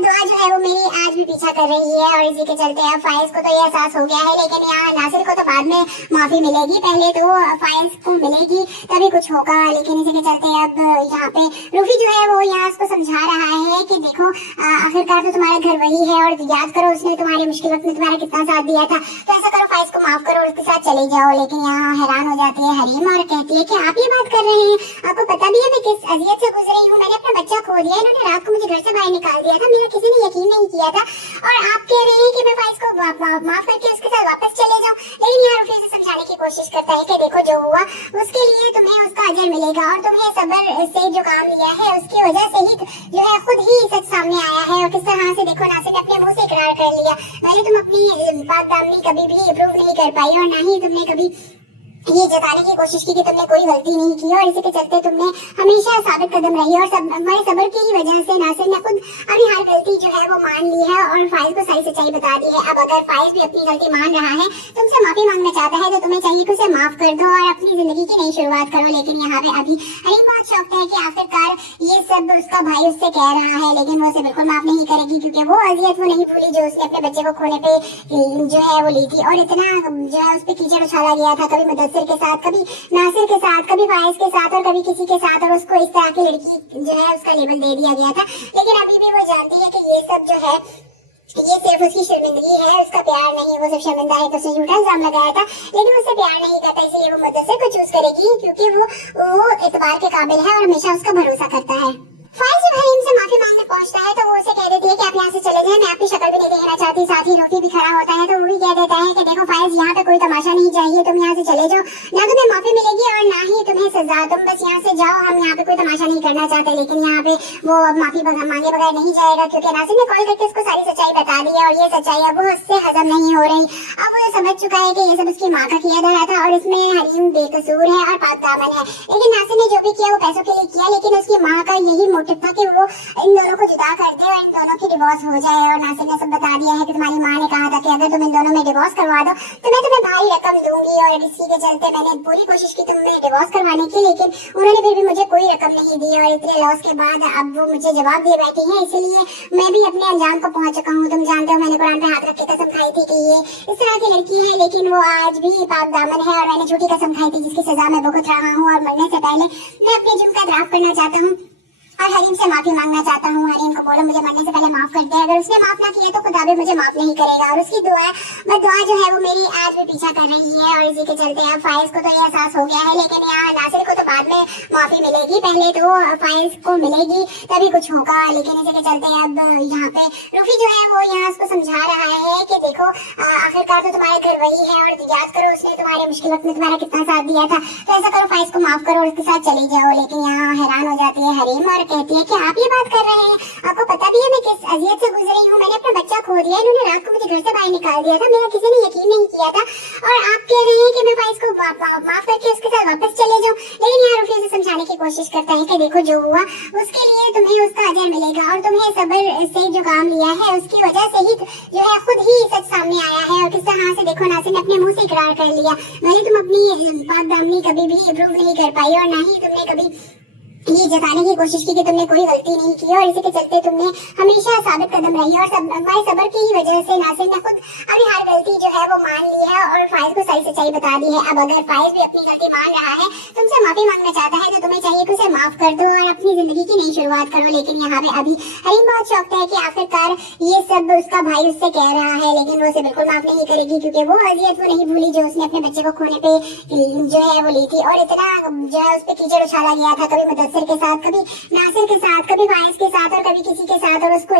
जो है वो मेरी आज भी पीछा कर रही है और इसी के चलते अब फाइज को तो ये एहसास हो गया है, लेकिन यहाँ नासिर को तो बाद में माफी मिलेगी, पहले तो फाइज को मिलेगी तभी कुछ होगा। लेकिन इसी के चलते अब यहाँ पे रूफी जो है वो यहाँ उसको समझा रहा है कि देखो आखिरकार तो तुम्हारा घर वही है और याद करो उसने तुम्हारी मुश्किलों में तुम्हारा कितना साथ दिया था, तो ऐसा करो फाइज को माफ करो और उसके साथ चले जाओ। लेकिन यहाँ हैरान हो जाती है हरीम और कहती है कि आप ये बात कर रहे हैं, आपको पता भी है मैं किस अजियत से गुजरी हूँ, मैंने अपना बच्चा खो दिया, इन्होंने रात को मुझे घर से बाहर निकाल दिया था, मेरा किसी ने यकीन नहीं किया था, और आप कह रहे हैं कि मैं फाइज को माफ करके उसके साथ वापस चले जाऊँ। लेकिन यहाँ रूफी से समझाने की कोशिश करता है कि देखो जो हुआ उसके लिए तुम्हें उसका अजर मिलेगा और तुम्हें सब्र से जो काम लिया है उसकी वजह से ही जो है खुद ही सच सामने आया है। और किस तरह से देखो नासिर ने अपने मुंह से इकरार कर लिया, पहले तुम अपनी पाक दामनी कभी भी प्रूव नहीं कर पाई और ना ही तुमने कभी ये जताने की कोशिश की कि तुमने कोई गलती नहीं की और इसी के चलते तुमने हमेशा साबित कदम रही और हमारे सब्र की ही वजह से नासिर ने खुद अपनी हर गलती जो है वो मान ली है और फाइज को सारी सच्चाई बता दी है। अब अगर फाइज भी अपनी गलती मान रहा है, तुमसे माफी मांगना चाहता है, तो तुम्हें चाहिए कि उसे माफ कर दो और अपनी जिंदगी की नई शुरुआत करो। लेकिन यहाँ पे अभी हरीम बहुत शौक है कि आखिरकार ये सब उसका भाई उससे कह रहा है, लेकिन वो उसे बिल्कुल माफ नहीं करेगी क्योंकि वो अजियत वो नहीं भूली जो उसने अपने बच्चे को खोने पे जो है वो ली थी। और इतना जो है उस पर कीचड़ उछाला गया था, कभी मुदस्सिर के साथ, कभी नासिर के साथ, कभी फाइज के साथ और कभी किसी के साथ, और उसको इस तरह की लड़की जो है उसका लेबल दे दिया गया था। लेकिन अभी भी वो जानती है कि ये सब जो है ये सिर्फ उसकी शर्मिंदगी है, उसका प्यार नहीं। वो सिर्फ शर्मिंदा है तो उसे झूठा इल्जाम लगाया था, लेकिन उससे प्यार नहीं करता, इसलिए वो मुदस्सिर को चूज करेगी क्योंकि वो एतबार के काबिल है और हमेशा उसका भरोसा करता है। फाइज जब हरीम से माफी मांगने पहुंचता है तो वो उसे कह देती है कि आप यहाँ से चले जाएं, मैं आपकी शक्ल भी नहीं देखना चाहती। साथ ही रोफी भी खड़ा होता है तो वो भी कह देता है कि देखो फाइज, यहाँ पे कोई तमाशा नहीं चाहिए, तुम यहाँ से चले जाओ, ना तुम्हें माफी मिलेगी और ना ही तुम्हें सजा, तुम बस यहाँ से जाओ, हम यहाँ पे कोई तमाशा नहीं करना चाहते। लेकिन यहाँ पे वो माफी मांगे बगैर नहीं जाएगा क्योंकि नासिर ने कॉल करके उसको सारी सच्चाई बता दी है और ये सच्चाई अब उससे हजम नहीं हो रही। अब वो समझ चुका है कि ये सब उसकी माँ का किया धरा था और इसमें हरीम बेकसूर है और पाक दामन है। लेकिन नासिर ने जो भी किया वो पैसों के लिए किया, लेकिन उसकी माँ का यही मोटिव था कि वो इन दोनों को जुदा कर दे और इन दोनों की डिवोर्स हो जाए। और नासिर ने सब बता दिया है कि तुम्हारी माँ ने कहा था कि अगर तुम इन दोनों में डिवोर्स करवा दो तो मैं तुम्हें भारी रकम दूंगी, और इसी के चलते मैंने पूरी कोशिश की तुम्हें डिवोर्स करवाने की, लेकिन उन्होंने फिर भी मुझे कोई रकम नहीं दी और इतने लॉस के बाद अब वो मुझे जवाब दिए बैठी है। इसलिए मैं भी अपने अंजाम को पहुंच चुका हूँ। तुम जानते हो मैंने कुरान पे हाथ रख के कसम खाई थी कि ये इस तरह की लड़की है, लेकिन वो आज भी पाक दामन है और मैंने झूठी कसम खाई थी जिसकी सजा मैं भुगत रहा हूँ। और मरने से पहले मैं अपने जुर्म का इतराफ करना चाहता हूँ और हरीम से माफी मांगना चाहता हूँ। हरीम को बोलो मुझे मरने से पहले माफ कर दे, अगर उसने माफ ना किया तो खुदा भी मुझे माफ नहीं करेगा। और उसकी दुआ जो है वो मेरी आज भी पीछा कर रही है। और इसी के चलते अब फाइज को तो ये एहसास हो गया है, लेकिन यहाँ नासिर को तो बाद में माफी मिलेगी, पहले तो फाइज को मिलेगी तभी कुछ होगा। लेकिन इसी के चलते अब यहाँ पे रूफी जो है वो यहाँ उसको समझा रहा है कि देखो आखिरकार तो तुम्हारे घर वही है और याद करो उसने तुम्हारे मुश्किल वक्त में तुम्हारा कितना साथ दिया था, तो ऐसा करो फाइज को माफ करो और उसके साथ चली जाओ। लेकिन यहाँ हैरान हो जाती है हरीम और कहती है कि आप ये बात कर रहे हैं, आपको पता भी है मैं किस अजियत से गुजरी हूँ, मैंने अपना बच्चा खो दिया, इन्होंने रात को मुझे घर से बाहर निकाल दिया था, मेरा किसी ने यकीन नहीं किया था, और आप कह रहे हैं कि मैं फाइज को माफ करके उसके साथ वापस चले जाऊँ। लेकिन यहाँ रूफी उसे समझाने की कोशिश करता है कि देखो जो हुआ उसके लिए तुम्हें उसका अजर मिलेगा और तुम्हें सब्र से जो काम लिया है उसकी वजह से ही जो है खुद ही सच सामने आया है। और किस तरह से देखो नासिर ने अपने मुंह से इकरार कर लिया, मैंने तुम अपनी पाक दामनी कभी भी प्रूव नहीं कर पाई और ना ही तुमने कभी ये जताने की कोशिश की कि तुमने कोई गलती नहीं की और इसी के चलते तुमने हमेशा साबित कदम रही और हमारे सब्र की ही वजह से नासिर ने खुद अपनी हर गलती जो है वो मान ली है और फाइज को सारी सच्चाई बता दी है। अब अगर फाइज भी अपनी गलती मान रहा है, तुमसे माफी मांगना चाहता है, तो तुम्हें चाहिए कि उसे माफ कर दो और अपनी जिंदगी की नई शुरुआत करो। लेकिन यहाँ पे अभी हरीम बहुत शौक है कि आखिरकार ये सब उसका भाई उससे कह रहा है, लेकिन वो उसे बिल्कुल माफ नहीं करेगी क्योंकि वो अजियत वो नहीं भूली जो उसने अपने बच्चे को खोने पे जो है वो ली थी। और इतना जो है उस पर कीचड़ उछाला गया था, कभी मुदस्सिर के साथ, कभी नासिर के साथ, कभी फाइज के साथ और कभी किसी के साथ, और उसको